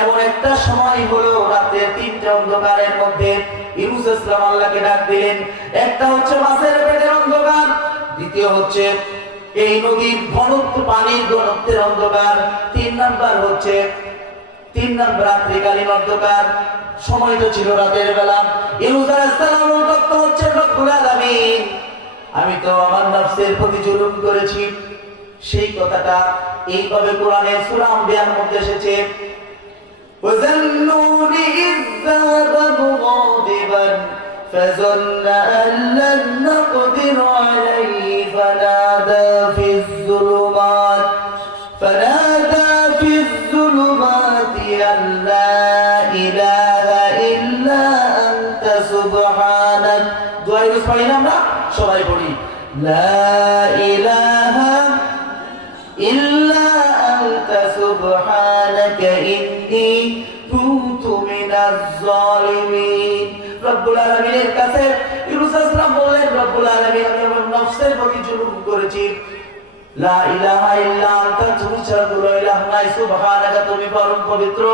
এমন একটা সময় হলো রাতের 3টে অন্ধকারের মধ্যে ইউনূস আলাইহিস সালাম আল্লাহকে ডাক দিলেন। একটা হচ্ছে মাছের পেটের অন্ধকার, দ্বিতীয় হচ্ছে এই নদীর ঘনত্ব, পানির ঘনত্বের অন্ধকার, 3 নাম্বার হচ্ছে 3 নাম্বার রাত্রিকালীন অন্ধকার। সময়টা ছিল রাতের বেলা। ইউনূস আলাইহিস সালাম অনুতপ্ত হচ্ছে, রব্বুল আলামিন আমি তো আমার নফসের প্রতি জুলুম করেছি। সেই কথাটা এইভাবে কোরআনের সূরা আম্বিয়ার মধ্যে এসেছে, وَذَنُّونِ إِذ ذَهَبَ مُغَاضِبًا فَظَنَّ أَن لَّن نَّقْدِرَ عَلَيْهِ فَنَادَىٰ فِي الظُّلُمَاتِ أَن لَّا إِلَٰهَ إِلَّا أَنتَ سُبْحَانَكَ। দোয়া ইউনূস পড়ি না আমরা? সবাই পড়ি, লা ইলাহা ইল্লা আনতা সুবহানাকা ইন্নী কুনতু মিনাজ জালিমিন। রব্বুল আলামিনের কাছে ইউনূস আলাইহিস সালাম বললেন, রব্বুল আলামিন আমি আমার নফসের প্রতি জুলুম করেছি, লা ইলাহা ইল্লা আনতা তুমি ছাড়া কোনো ইলাহ নাই, সুবহানাকা তুমি পরম পবিত্র,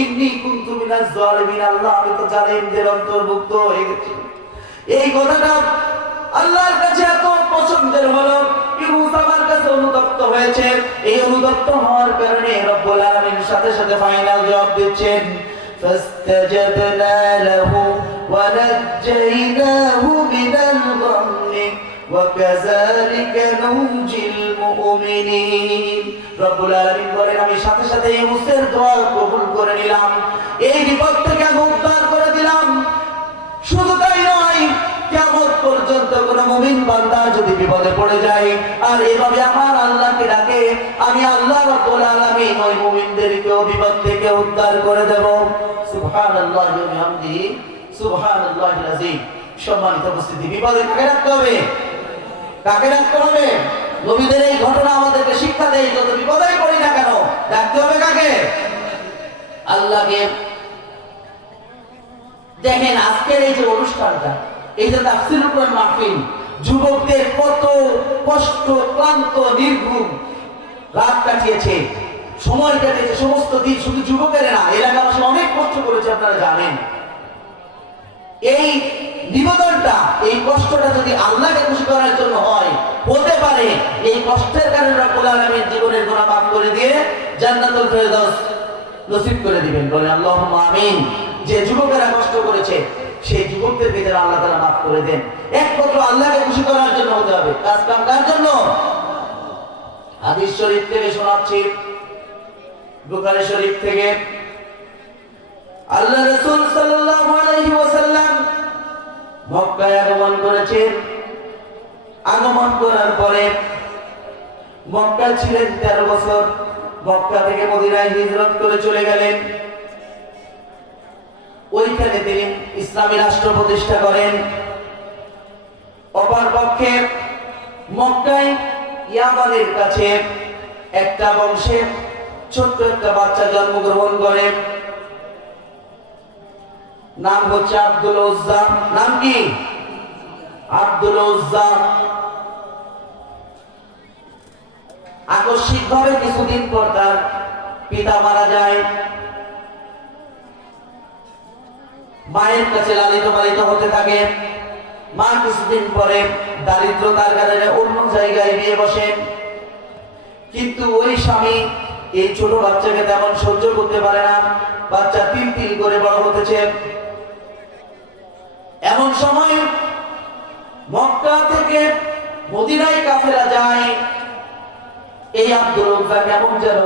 ইন্নী কুনতু মিনাজ জালিমিন আল্লাহ আমি তো জালিমদের অন্তর্ভুক্ত হয়ে গেছি। এই কথাটা আল্লাহর কাছে এত পছন্দের হলো, ইউনূস আমার কাছে অনুতপ্ত হয়েছে। এই অনুতপ্ত হওয়ার কারণে রব্বুল আলামিন সাথে সাথে ফাইনাল জবাব দিচ্ছেন, ফাস্তাজাবনা লাহু ওয়া নাজ্জাইনাহু মিনাল গাম্মি ওয়া কাযালিকা নুনজিল মুমিনিন। রব্বুল আলামিন বলেন আমি সাথে সাথে ইউনূসের দোয়া কবুল করে নিলাম, এই বিপদ থেকে আমি উদ্ধার করে দিলাম। শুধু তাই নয়, কিয়ামত পর্যন্ত কোন মুমিন বান্দা যদি বিপদে পড়ে যায় আর এভাবে আমার আল্লাহকে ডাকে, আমি আল্লাহ রাব্বুল আলামিন ওই মুমিনদেরকে বিপদ থেকে উদ্ধার করে দেব। সুবহানাল্লাহি ওয়া বিহামদিহি সুবহানাল্লাহিল আযীম। সম্মানিত উপস্থিতি, বিপদে কাকে ডাকতে হবে? কাকে ডাকতে হবে? নবীদের এই ঘটনা আমাদেরকে শিক্ষা দেয়, যত বিপদেই পড়ি না কেন ডাকতে হবে কাকে? আল্লাহকে। দেখেন আজকের এই যে অনুষ্ঠানটা, এই যে তাফসীরুল কোরআন মাহফিল, যুবকদের কত কষ্ট, ক্লান্ত, নির্ঘুম রাত কাটিয়েছে, সময় কাটিয়েছে, সমস্ত দিন। শুধু যুবকের না, এলাকার মানুষ অনেক কষ্ট করেছে, আপনারা জানেন। এই নিবেদনটা, এই কষ্টটা যদি আল্লাহকে খুশি করার জন্য হয়, হতে পারে এই কষ্টের কারণে রব্বুল আলামিন জীবনের গুনাহ মাফ করে দিয়ে জান্নাতুল ফেরদাউস নসিব করে দিবেন। বলে আল্লাহুম্মা আমিন। যে যুবকেরা কষ্ট করেছে সেই যুবকদের ভিতরে আল্লাহ তাআলা মাফ করে দেন। একমাত্র আল্লাহকে খুশি করার জন্য হতে হবে। কাজ কাম কার জন্য? হাদিস শরীফ থেকে শোনাচ্ছি, বুখারী শরীফ থেকে। আল্লাহ রাসূল সাল্লাল্লাহু আলাইহি ওয়াসাল্লাম মক্কায় আগমন করেছেন। আগমন করার পরে মক্কায় ছিলেন 13 বছর। মক্কা থেকে মদিনায় হিজরত করে চলে গেলেন। ওইখানে তিনি ইসলামী রাষ্ট্র প্রতিষ্ঠা করেন। অপরপক্ষে মক্কায় ইয়ামানের কাছে একটা বংশে ছোট্ট একটা বাচ্চা জন্মগ্রহণ করে, নাম হচ্ছে আব্দুল উজ্জা। নাম কি? আব্দুল উজ্জা। আকস্মিকভাবে কিছুদিন পর তার পিতা মারা যায়। মায়ের কাছে লালিত পালিত হতে থাকে। মা কিছুদিন পরে দারিদ্রতার কারণে অন্য জায়গায় বিয়ে বসেন, কিন্তু ওই স্বামী এই ছোট বাচ্চাকে তেমন সহ্য করতে পারে না। বাচ্চা তিল তিল করে বড় হতেছে। এমন সময় মক্কা থেকে মদিনায় কাফেলা যায়। এই আব্দুল উজ্জা কেমন যেন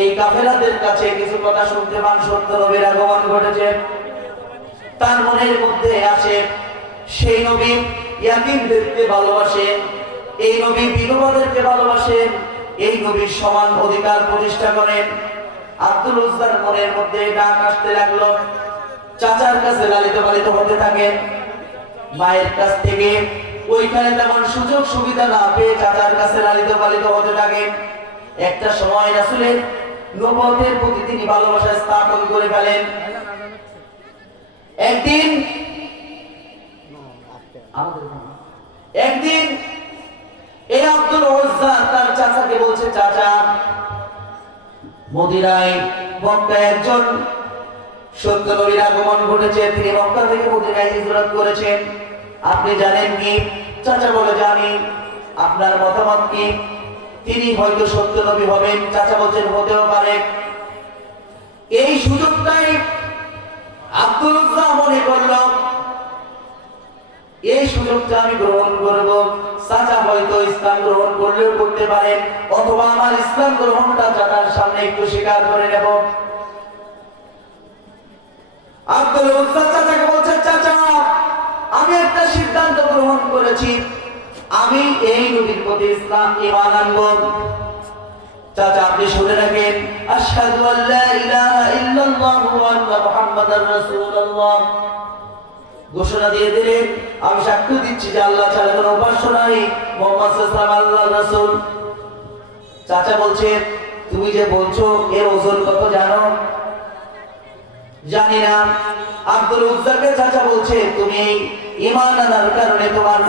এই কাফেলাদের কাছে কিছু কথা শুনতে পান, সত্য নবীর আগমন ঘটেছে। তার মনের মধ্যে আসে সেই নবী ইয়াতীমদেরকে ভালোবাসেন, এই নবী বিধবাদেরকে ভালোবাসেন, এই নবীর সমান অধিকার প্রতিষ্ঠা করেন। আব্দুল উজ্জার মনের মধ্যে ডাক আসতে লাগলো। চাচার কাছে লালিত পালিত হতে থাকেন। মায়ের কাছ থেকে ওইখানে তেমন সুযোগ সুবিধা না পেয়ে চাচার কাছে লালিত পালিত হতে থাকেন। একটা সময় রাসূলের নবুয়তের প্রতি তিনি ভালোবাসা স্থাপন করে ফেলেন। একদিন এই আব্দুল উজ্জা তার চাচাকে বলছে, চাচা, মদিনায় মক্কায় একজন সত্য নবীর আগমন ঘটেছে, তিনি মক্কা থেকে মদিনায় হিজরত করেছেন, আপনি জানেন কি? চাচা বলে, জানি। আপনার মতামত কি? তিনি হয়তো সত্য নবী হবেন। চাচা বলছেন, হতেও পারে। এই সুযোগটাই আব্দুল উজ্জা মনে করল, এই সুযোগটা আমি গ্রহণ করব। চাচা হয়তো ইসলাম গ্রহণ করলেও করতে পারেন, অথবা আমার ইসলাম গ্রহণটা চাচার সামনে একটু স্বীকার করে নেব। আব্দুল উজ্জা চাচাকে বলছে, চাচা, আমি একটা সিদ্ধান্ত গ্রহণ করেছি, আমি এই নবীর প্রতি ইসলাম ঈমান আনব। চাচা, আপনি শুনে রাখেন, আশহাদু আল্লা ইলাহা ইল্লাল্লাহু ওয়া আন্না মুহাম্মাদার রাসূলুল্লাহ। ঘোষণা দিয়ে দিলেন, আমি সাক্ষ্য দিচ্ছি যে আল্লাহ ছাড়া কোনো উপাস্য নাই, মুহাম্মদ সাল্লাল্লাহু আলাইহি ওয়াসাল্লাম আল্লাহর রাসূল। চাচা বলছে, তুমি যে বলছো এর ওজন কত জানো? জানি না। আব্দুল উজ্জাকে চাচা বলছে, তুমি ঈমান আনার কারণে তোমার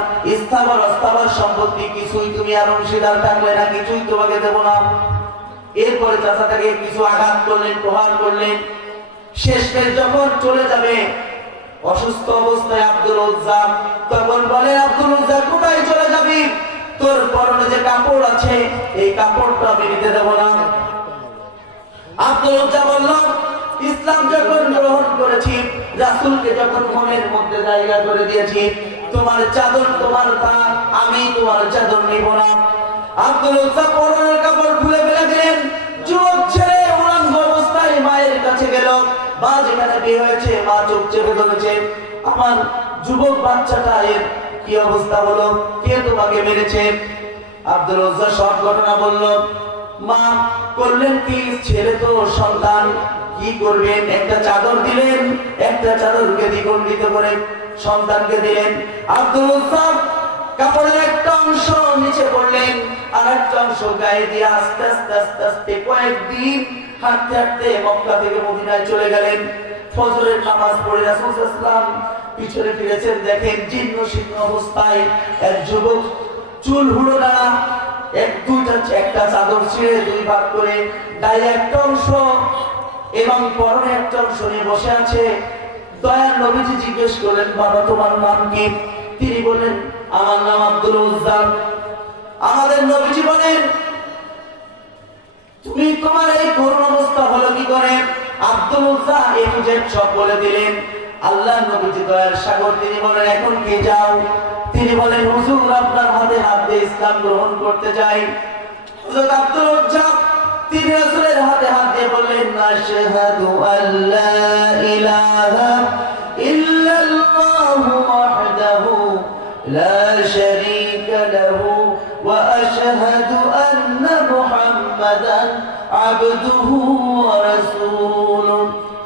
স্থাবর অস্থাবর সম্পত্তি কিছুই তুমি আর অংশীদার থাকলে না, কিছুই তোমাকে দেব না। এরপরে চাচা তাকে কিছু আঘাত করলেন, প্রহার করলেন। শেষমেশ যখন চলে যাবে অসুস্থ অবস্থায় আব্দুল উজ্জা, তখন বলে, আব্দুল উজ্জা, কোথায় চলে যাবি? তোর পরনে যে কাপড় আছে এই কাপড়টা আমি নিতে দেব না। আব্দুল উজ্জা বলল, ইসলাম যখন গ্রহণ করেছি, রাসূলকে যখন মনের মধ্যে জায়গা করে দিয়েছি, তোমার চাদর তোমার তা, আমি তোমার চাদর নিব না। আব্দুল উজ্জা পরনের কাপড় খুলে ফেলে দিলেন। যুবক ছেলে উলঙ্গ অবস্থায় মায়ের কাছে গেল। মা যেখানে বিয়ে হয়েছে, মা চোখ চেপে ধরেছে, আমার যুবক বাচ্চাটা এর কি অবস্থা হলো? কে তোমাকে মেরেছে? আব্দুল উজ্জা সব ঘটনা বলল। মা করলেন কি? ছেলে তো সন্তান, কি করবেন? একটা চাদর দিলেন, একটা চাদরকে দ্বিখণ্ডিত করে সন্তানকে দিলেন। আব্দুল উজ্জা কাপড়ের একটা অংশ নিচে পড়লেন, আর একটা অংশ গায়ে দিয়ে আস্তে আস্তে আস্তে আস্তে কয়েকদিন হাঁটতে হাঁটতে মক্কা থেকে মদিনায় চলে গেলেন। ফজরের নামাজ পড়ে রাসূল সাল্লাল্লাহু আলাইহি ওয়াসাল্লাম পিছনে ফিরেছেন, দেখেন জীর্ণ শীর্ণ অবস্থায় এক যুবক, চুল হুড়ো ডানা, একটা চাদর ছিঁড়ে দুই ভাগ করে গায়ে একটা অংশ এবং পরনে একটা অংশ নিয়ে বসে আছে। দয়ার নবীজি জিজ্ঞেস করলেন, বাবা তোমার নাম কি? তিনি বললেন, আমার নাম আব্দুল উজ্জা। আমাদের নবীজি বলেন, তুমি তোমার এই করুণ অবস্থা হলো কি করে? আব্দুল উজ্জা এ বুঝে সব বলে দিলেন। আল্লাহ নবীজি দয়ার সাগর, তিনি বলেন, এখন কে যাও? তিনি বলেন, হুজুর, আপনার হাতে হাত দিয়ে ইসলাম গ্রহণ করতে চাই। হযরত আব্দুল উজ্জা তিনি রাসূলের হাতে হাত দিয়ে বললেন, আশহাদু আল্লা ইলাহা ইল্লাল্লাহু ওয়াহদাহু লা শারীকা লাহু ওয়া আশহাদু আন্না মুহাম্মাদান আবদুহু ওয়া রাসূলুহু।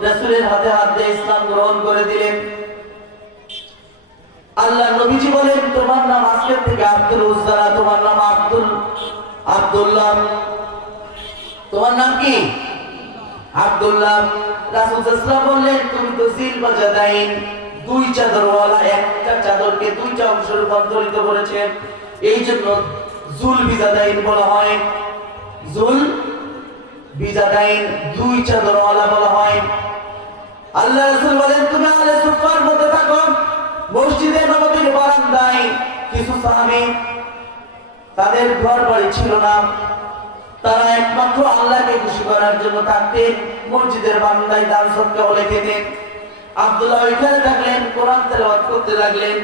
রাসূলের হাতে হাত দিয়ে ইসলাম গ্রহণ করে দিলেন। আল্লাহ নবীজি বলেন, তোমার নাম আজকে থেকে আব্দুল উজ্জা, তোমার নাম আব্দুল্লাহ। তোমার নাম কি? আব্দুল্লাহ। রাসূল সাল্লাল্লাহু আলাইহি ওয়াসাল্লাম বললেন, তুমি তো জিল বাজাদাইন, দুই চাদরওয়ালা, একটা চাদরকে দুইটা অংশে রূপান্তরিত করেছে, এই জন্য জুল বিজাদাইন বলা হয়। জুল বিজাদাইন, দুই চাদরওয়ালা বলা হয়। আল্লাহ রাসূল বলেন, তুমি আহলে সুফার মধ্যে থাকো। মসজিদে নববীর বারান্দায় কিছু সাহাবী, তাদের ঘর বাড়ি ছিল না, তারা একমাত্র আল্লাহকে খুশি করার জন্য থাকতেন, মসজিদের বারান্দায় দান সদকা বলে খেতেন। আব্দুল্লাহ ওইখানে থাকলেন, কোরআন তেলাওয়াত করতে লাগলেন।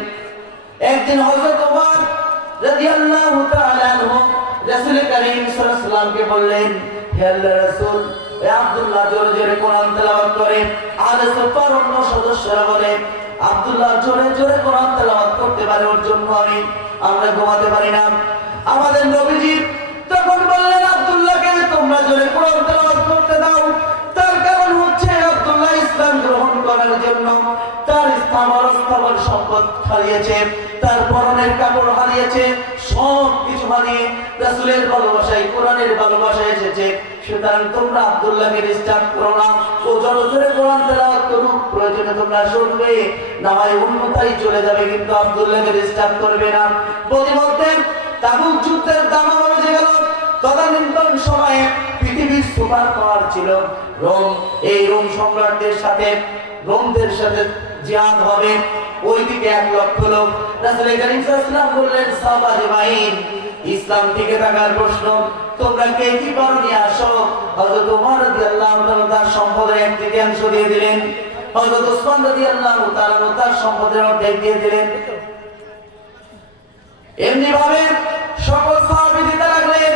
একদিন হযরত ওমর রাদিয়াল্লাহু তাআলা আনহু রাসূল করিম সাল্লাল্লাহু আলাইহি ওয়াসাল্লামকে বললেন, হে আল্লাহর রাসূল, এই আব্দুল্লাহ জোরে জোরে কোরআন তেলাওয়াত করে। আহলে সুফার অন্য সদস্যরা বলে, আব্দুল্লাহ জোরে জোরে কোরআন তেলাওয়াত করতে পারে, ওর জন্য আমরা ঘুমাতে পারি না। আমাদের নবীজি তখন বললেন, আব্দুল্লাহকে তোমরা জোরে কোরআন তেলাওয়াত করতে দাও। তার কারণ হচ্ছে আব্দুল্লাহ ইসলাম গ্রহণ করার জন্য তার স্থাবর সম্পদ হারিয়েছে, তার পরনের কাপড় হারিয়েছে, সব কিছু হারিয়ে রাসূলের ভালোবাসায়, কোরআনের ভালোবাসায় এসেছে। সুতরাং তোমরা আব্দুল্লাহকে ডিস্টার্ব করো না, ও জোরে জোরে কোরআন তেলাওয়াত করুক, প্রয়োজনে তোমরা শুনবে, না হয় অন্যথায় চলে যাবে, কিন্তু আব্দুল্লাহকে ডিস্টার্ব করবে না। প্রতিমধ্যে তাবুক যুদ্ধের দামামা বেজে গেল। তদানীন্তন সময়ে পৃথিবীর সুপার পাওয়ার ছিল রোম। এই রোম সম্রাটদের সাথে, রোমদের সাথে জিহাদ হবে। ওইদিকে 1 লক্ষ লোক। রাসূল করিম সাল্লাল্লাহু আলাইহি ওয়াসাল্লাম বললেন, সাহাবা আজমাইন, ইসলাম টিকে থাকার প্রশ্ন, তোমরা কে কি পারো নিয়ে আসো। হযরত ওমর রাদিয়াল্লাহু তাআলা তার সম্পদের 1/3 দিয়ে দিলেন। হযরত ওসমান রাদিয়াল্লাহু তাআলা তার সম্পদের অর্ধেক দিয়ে দিলেন। এমনি ভাবে সকল সাহাবী দিতে লাগলেন।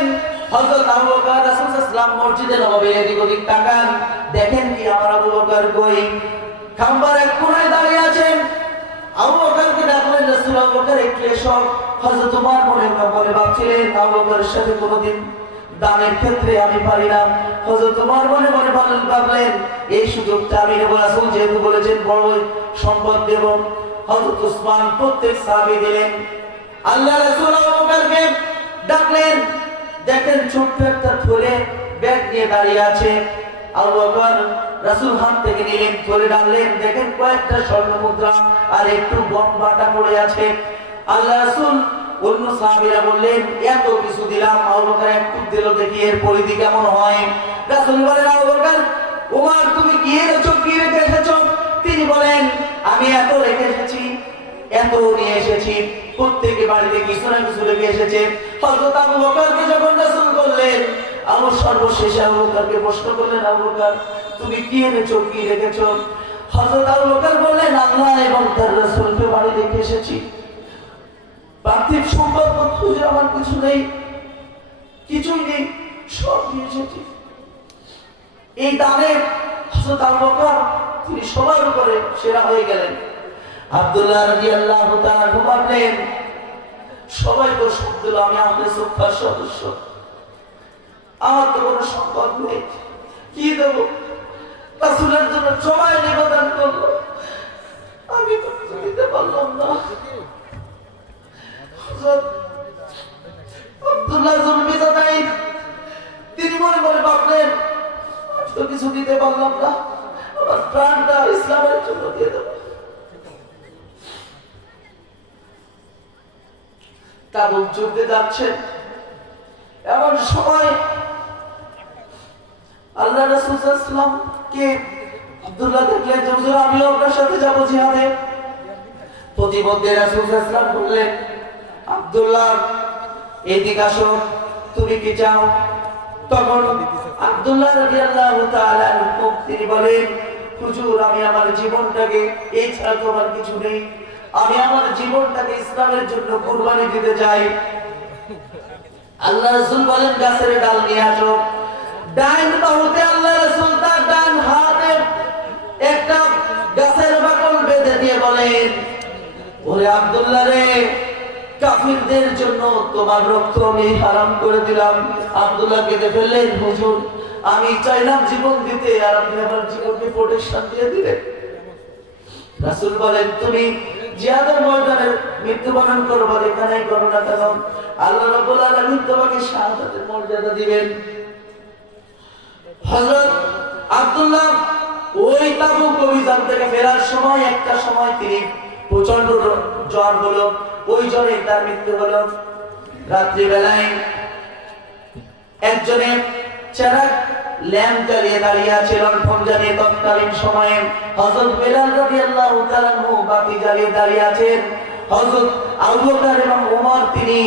হযরত আবু বকর রাসূল সাল্লাল্লাহু আলাইহি ওয়াসাল্লাম মসজিদে নববীর এদিক ওদিক তাকান, দেখেন কি আমার আবু বকর কই, খাম্বার এক কোণায় দাঁড়িয়ে আছেন। আবু বকরকে ডাকলেন, রাসূল, আবু বকর একটু এসো। হযরত ওমর মনে মনে ভাবছিলেন, আবু বকরের সাথে কোনোদিন দানের ক্ষেত্রে আমি পারি না। হযরত ওমর মনে মনে ভাবলেন, এই সুযোগটা আমি নেব, রাসূল যেহেতু বলেছেন বড় সম্পদ দেব। হযরত ওসমান প্রত্যেক সাহাবী দিলেন। আল্লাহ রাসূল আবু বকরকে ডাকলেন, দেখেন ছোট্ট একটা থলে ব্যাগ নিয়ে দাঁড়িয়ে আছে। আবু বকর রাসূল হাত থেকে নিলেন, থলে ডাললেন, দেখেন কয়েকটা স্বর্ণ মুদ্রা আর একটু গম বাটা পড়ে আছে। আল্লাহ রাসূল অন্য সাহাবীরা বললেন, এত কিছু দিলাম, আবু বকর একটু দিল, দেখি এর পরিধি কেমন হয়। রাসূল বলেন, আবু বকর, ওমর তুমি কি এনেছো, কি রেখে এসেছো? তিনি বলেন, আমি এত রেখে এসেছি, এত নিয়ে এসেছি। প্রত্যেকে বাড়িতে কিছু না কিছু রেখে এসেছে। হযরত আবু বকরকে যখন রাসূল বললেন, আবু সর্বশেষে আবু বকরকে প্রশ্ন করলেন, আবু বকর তুমি কি এনেছো, কি রেখেছো? হযরত আবু বকর বললেন, আল্লাহ এবং তার রাসূলকে বাড়ি রেখে এসেছি। পার্থিব সম্পদ খুঁজে আমার কিছু নেই, কিছুই নেই, সব নিয়ে এসেছি। এই দানে হযরত আবু বকর তিনি সবার উপরে সেরা হয়ে গেলেন। আব্দুল্লাহ রাদিয়াল্লাহু তাআলা ভাবলেন, সবাই তো সব দিল, আমি আহলে সুফার সদস্য, আমার তো কোনো সম্পদ নেই, কি দেব? রাসূলের জন্য সবাই নিবেদন করলো, আমি তো কিছু দিতে পারলাম না। হযরত আব্দুল্লাহ জুলবিজাদাইন তিনি মনে মনে ভাবলেন, আমি তো কিছু দিতে পারলাম না, আমার প্রাণটা ইসলামের জন্য দিয়ে দেব। তাবুক যুদ্ধে যাচ্ছেন, এমন সময় আল্লাহ রাসূল সাল্লাল্লাহু আলাইহি ওয়াসাল্লাম কে আব্দুল্লাহ দেখলেন, যে হুজুর আমিও আপনার সাথে যাব জিহাদে। প্রতিমধ্যে রাসূল সাল্লাল্লাহু আলাইহি ওয়াসাল্লাম বললেন, আব্দুল্লাহ এদিকে আসো, তুমি কি চাও? তখন আব্দুল্লাহ রাদিয়াল্লাহু তাআলা আনহু তিনি বলেন, হুজুর আমি আমার জীবনটাকে, এই ছাড়া তো আমার কিছু নেই, আমি আমার জীবনটাকে ইসলামের জন্য কুরবানি দিতে চাই। আল্লাহ রাসূল বলেন, গাছের ডাল নিয়ে আসো। ডান বাহুতে আল্লাহ রাসূল তার ডান হাতে একটা গাছের বাকল বেঁধে দিয়ে বলেন, ওরে আব্দুল্লাহ রে, কাফিরদের জন্য তোমার রক্ত আমি হারাম করে দিলাম। আব্দুল্লাহ কেঁদে ফেললেন, হুজুর আমি চাইলাম জীবন দিতে, আর আপনি আমার জীবনকে প্রোটেকশন দিয়ে দিলেন। রাসূল বলেন, তুমি জিহাদের ময়দানে মৃত্যুবরণ করবে, এখানেই করো না কেন, আল্লাহ রাব্বুল আলামিন তোমাকে শাহাদাতের মর্যাদা দিবেন। হযরত আব্দুল্লাহ ওই তাবুক অভিযান থেকে ফেরার সময় একটা সময় তিনি প্রচন্ড জ্বর হলো, ওই জ্বরে তার মৃত্যু হলো। রাত্রি বেলায় একজনে চেরাগ ল্যাম্প জ্বালিয়ে দাঁড়িয়ে আছে, লণ্ঠন জ্বালিয়ে তৎকালীন সময়ে হযরত বেলাল রাদিয়াল্লাহু তাআলা বাতি জ্বালিয়ে দাঁড়িয়ে আছেন। হযরত আবু বকর এবং ওমর তিনি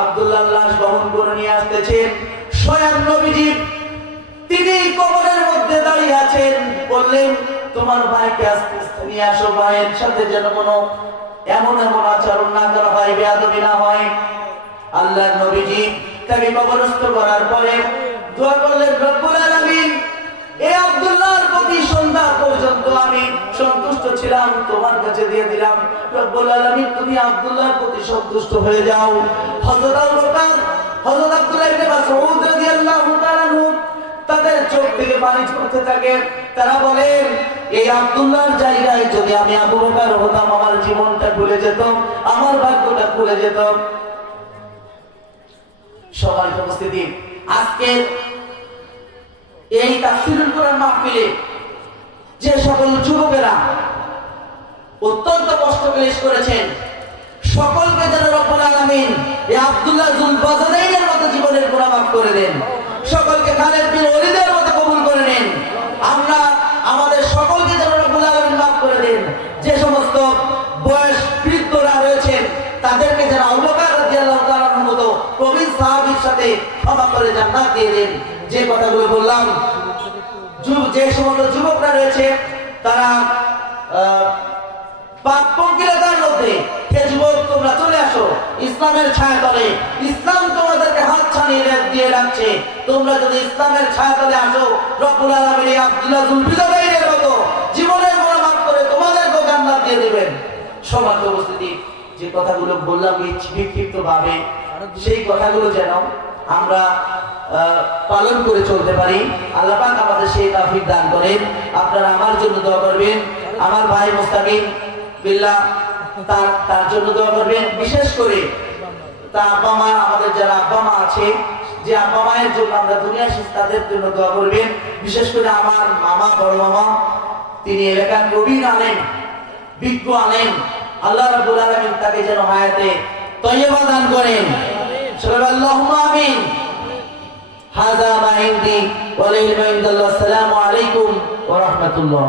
আব্দুল্লাহর লাশ বহন করে নিয়ে আসতেছেন। স্বয়ং নবীজি তিনি কবরের মধ্যে দাঁড়িয়ে আছেন, বললেন তোমার ভাইকে আস্তে আস্তে নিয়ে আসো, ভাইয়ের সাথে যেন কোনো এমন আচরণ না করা হয়, বেয়াদবি না হয়। আল্লাহর নবীজি তাকে কবরস্থ করার পরে দোয়া করলেন, রব্বুল আলামিন এই আব্দুল্লাহর প্রতি সন্ধ্যা পর্যন্ত আমি সন্তুষ্ট ছিলাম, তোমার কাছে দিয়ে দিলাম, রব্বুল আলামিন তুমি আব্দুল্লাহর প্রতি সন্তুষ্ট হয়ে যাও। হযরত আবু বকর, হযরত আব্দুল্লাহ ইবনে মাসউদ রাদিয়াল্লাহু তাআলা তাদের চোখ থেকে পানি ঝরতে থাকে। তারা বলেন এই আব্দুল্লাহর জায়গায় যদি আমি আবু বকর হতাম, আমার জীবনটা খুলে যেত, আমার ভাগ্যটা খুলে যেত। সবার উপস্থিতি, আজকে এই তাফসীরুল কোরআন মাহফিলে যে সকল যুবকেরা অত্যন্ত কষ্ট ক্লেশ করেছেন, সকলকে যেন রব্বুল আলামিন এই আব্দুল্লাহ যুল বাজারাইনের মতো জীবনের গুনাহ মাফ করে দেন, সকলকে খালেদ বিন ওলীদের মতো কবুল করে নেন। আমরা আমাদের সকলকে যেন রব্বুল আলামিন মাফ করে দেন। যে সমস্ত বয়স বৃদ্ধরা রয়েছেন তাদেরকে যেন আবু বকর রাদিয়াল্লাহু তাআলার মতো প্রবীণ সাহাবীর সাথে ক্ষমা করে জান্নাত দিয়ে দেন। যে কথাগুলো বললাম, যে সমস্ত যুবকরা রয়েছে তারা পাপপঙ্কিলতার মধ্যে, হে যুবক তোমরা চলে আসো ইসলামের ছায়াতলে, ইসলাম তোমাদেরকে হাত ছাড়িয়ে দিয়ে রাখছে, তোমরা যদি ইসলামের ছায়াতলে আসো, রব্বুল আলামিন এই আব্দুল্লাহ যুল বাজারাইনের মতো জীবনের গুনাহ মাফ করে তোমাদেরকে জান্নাত দিয়ে দিবেন। সবার উপস্থিতি, যে কথাগুলো বললাম বিক্ষিপ্ত ভাবে, সেই কথাগুলো যেন আমরা পালন করে চলতে পারি। আল্লাহ পাক আমাদের সেই তৌফিক দান করেন। আপনারা আমার জন্য দোয়া করবেন, আমার ভাই মুস্তাকিম বিল্লাহ তার জন্য দোয়া করবেন। বিশেষ করে তার আব্বা মা, আমাদের যারা আব্বা মা আছে, যে আব্বা মায়ের জন্য আমরা দুনিয়া শেষ, তাদের জন্য দোয়া করবেন। বিশেষ করে আমার মামা, বড় মামা, তিনি এলাকার প্রবীণ আলেম, বিজ্ঞ আলেম, আল্লাহ রাব্বুল আলামিন তাকে যেন হায়াতে তয়্যিবা দান করেন। আল্লাহুম্মা আমিন। হাযা মা ইনদি ওয়া লা ইলমা ইল্লাল্লাহ। আসসালামু আলাইকুম ওয়া রাহমাতুল্লাহ।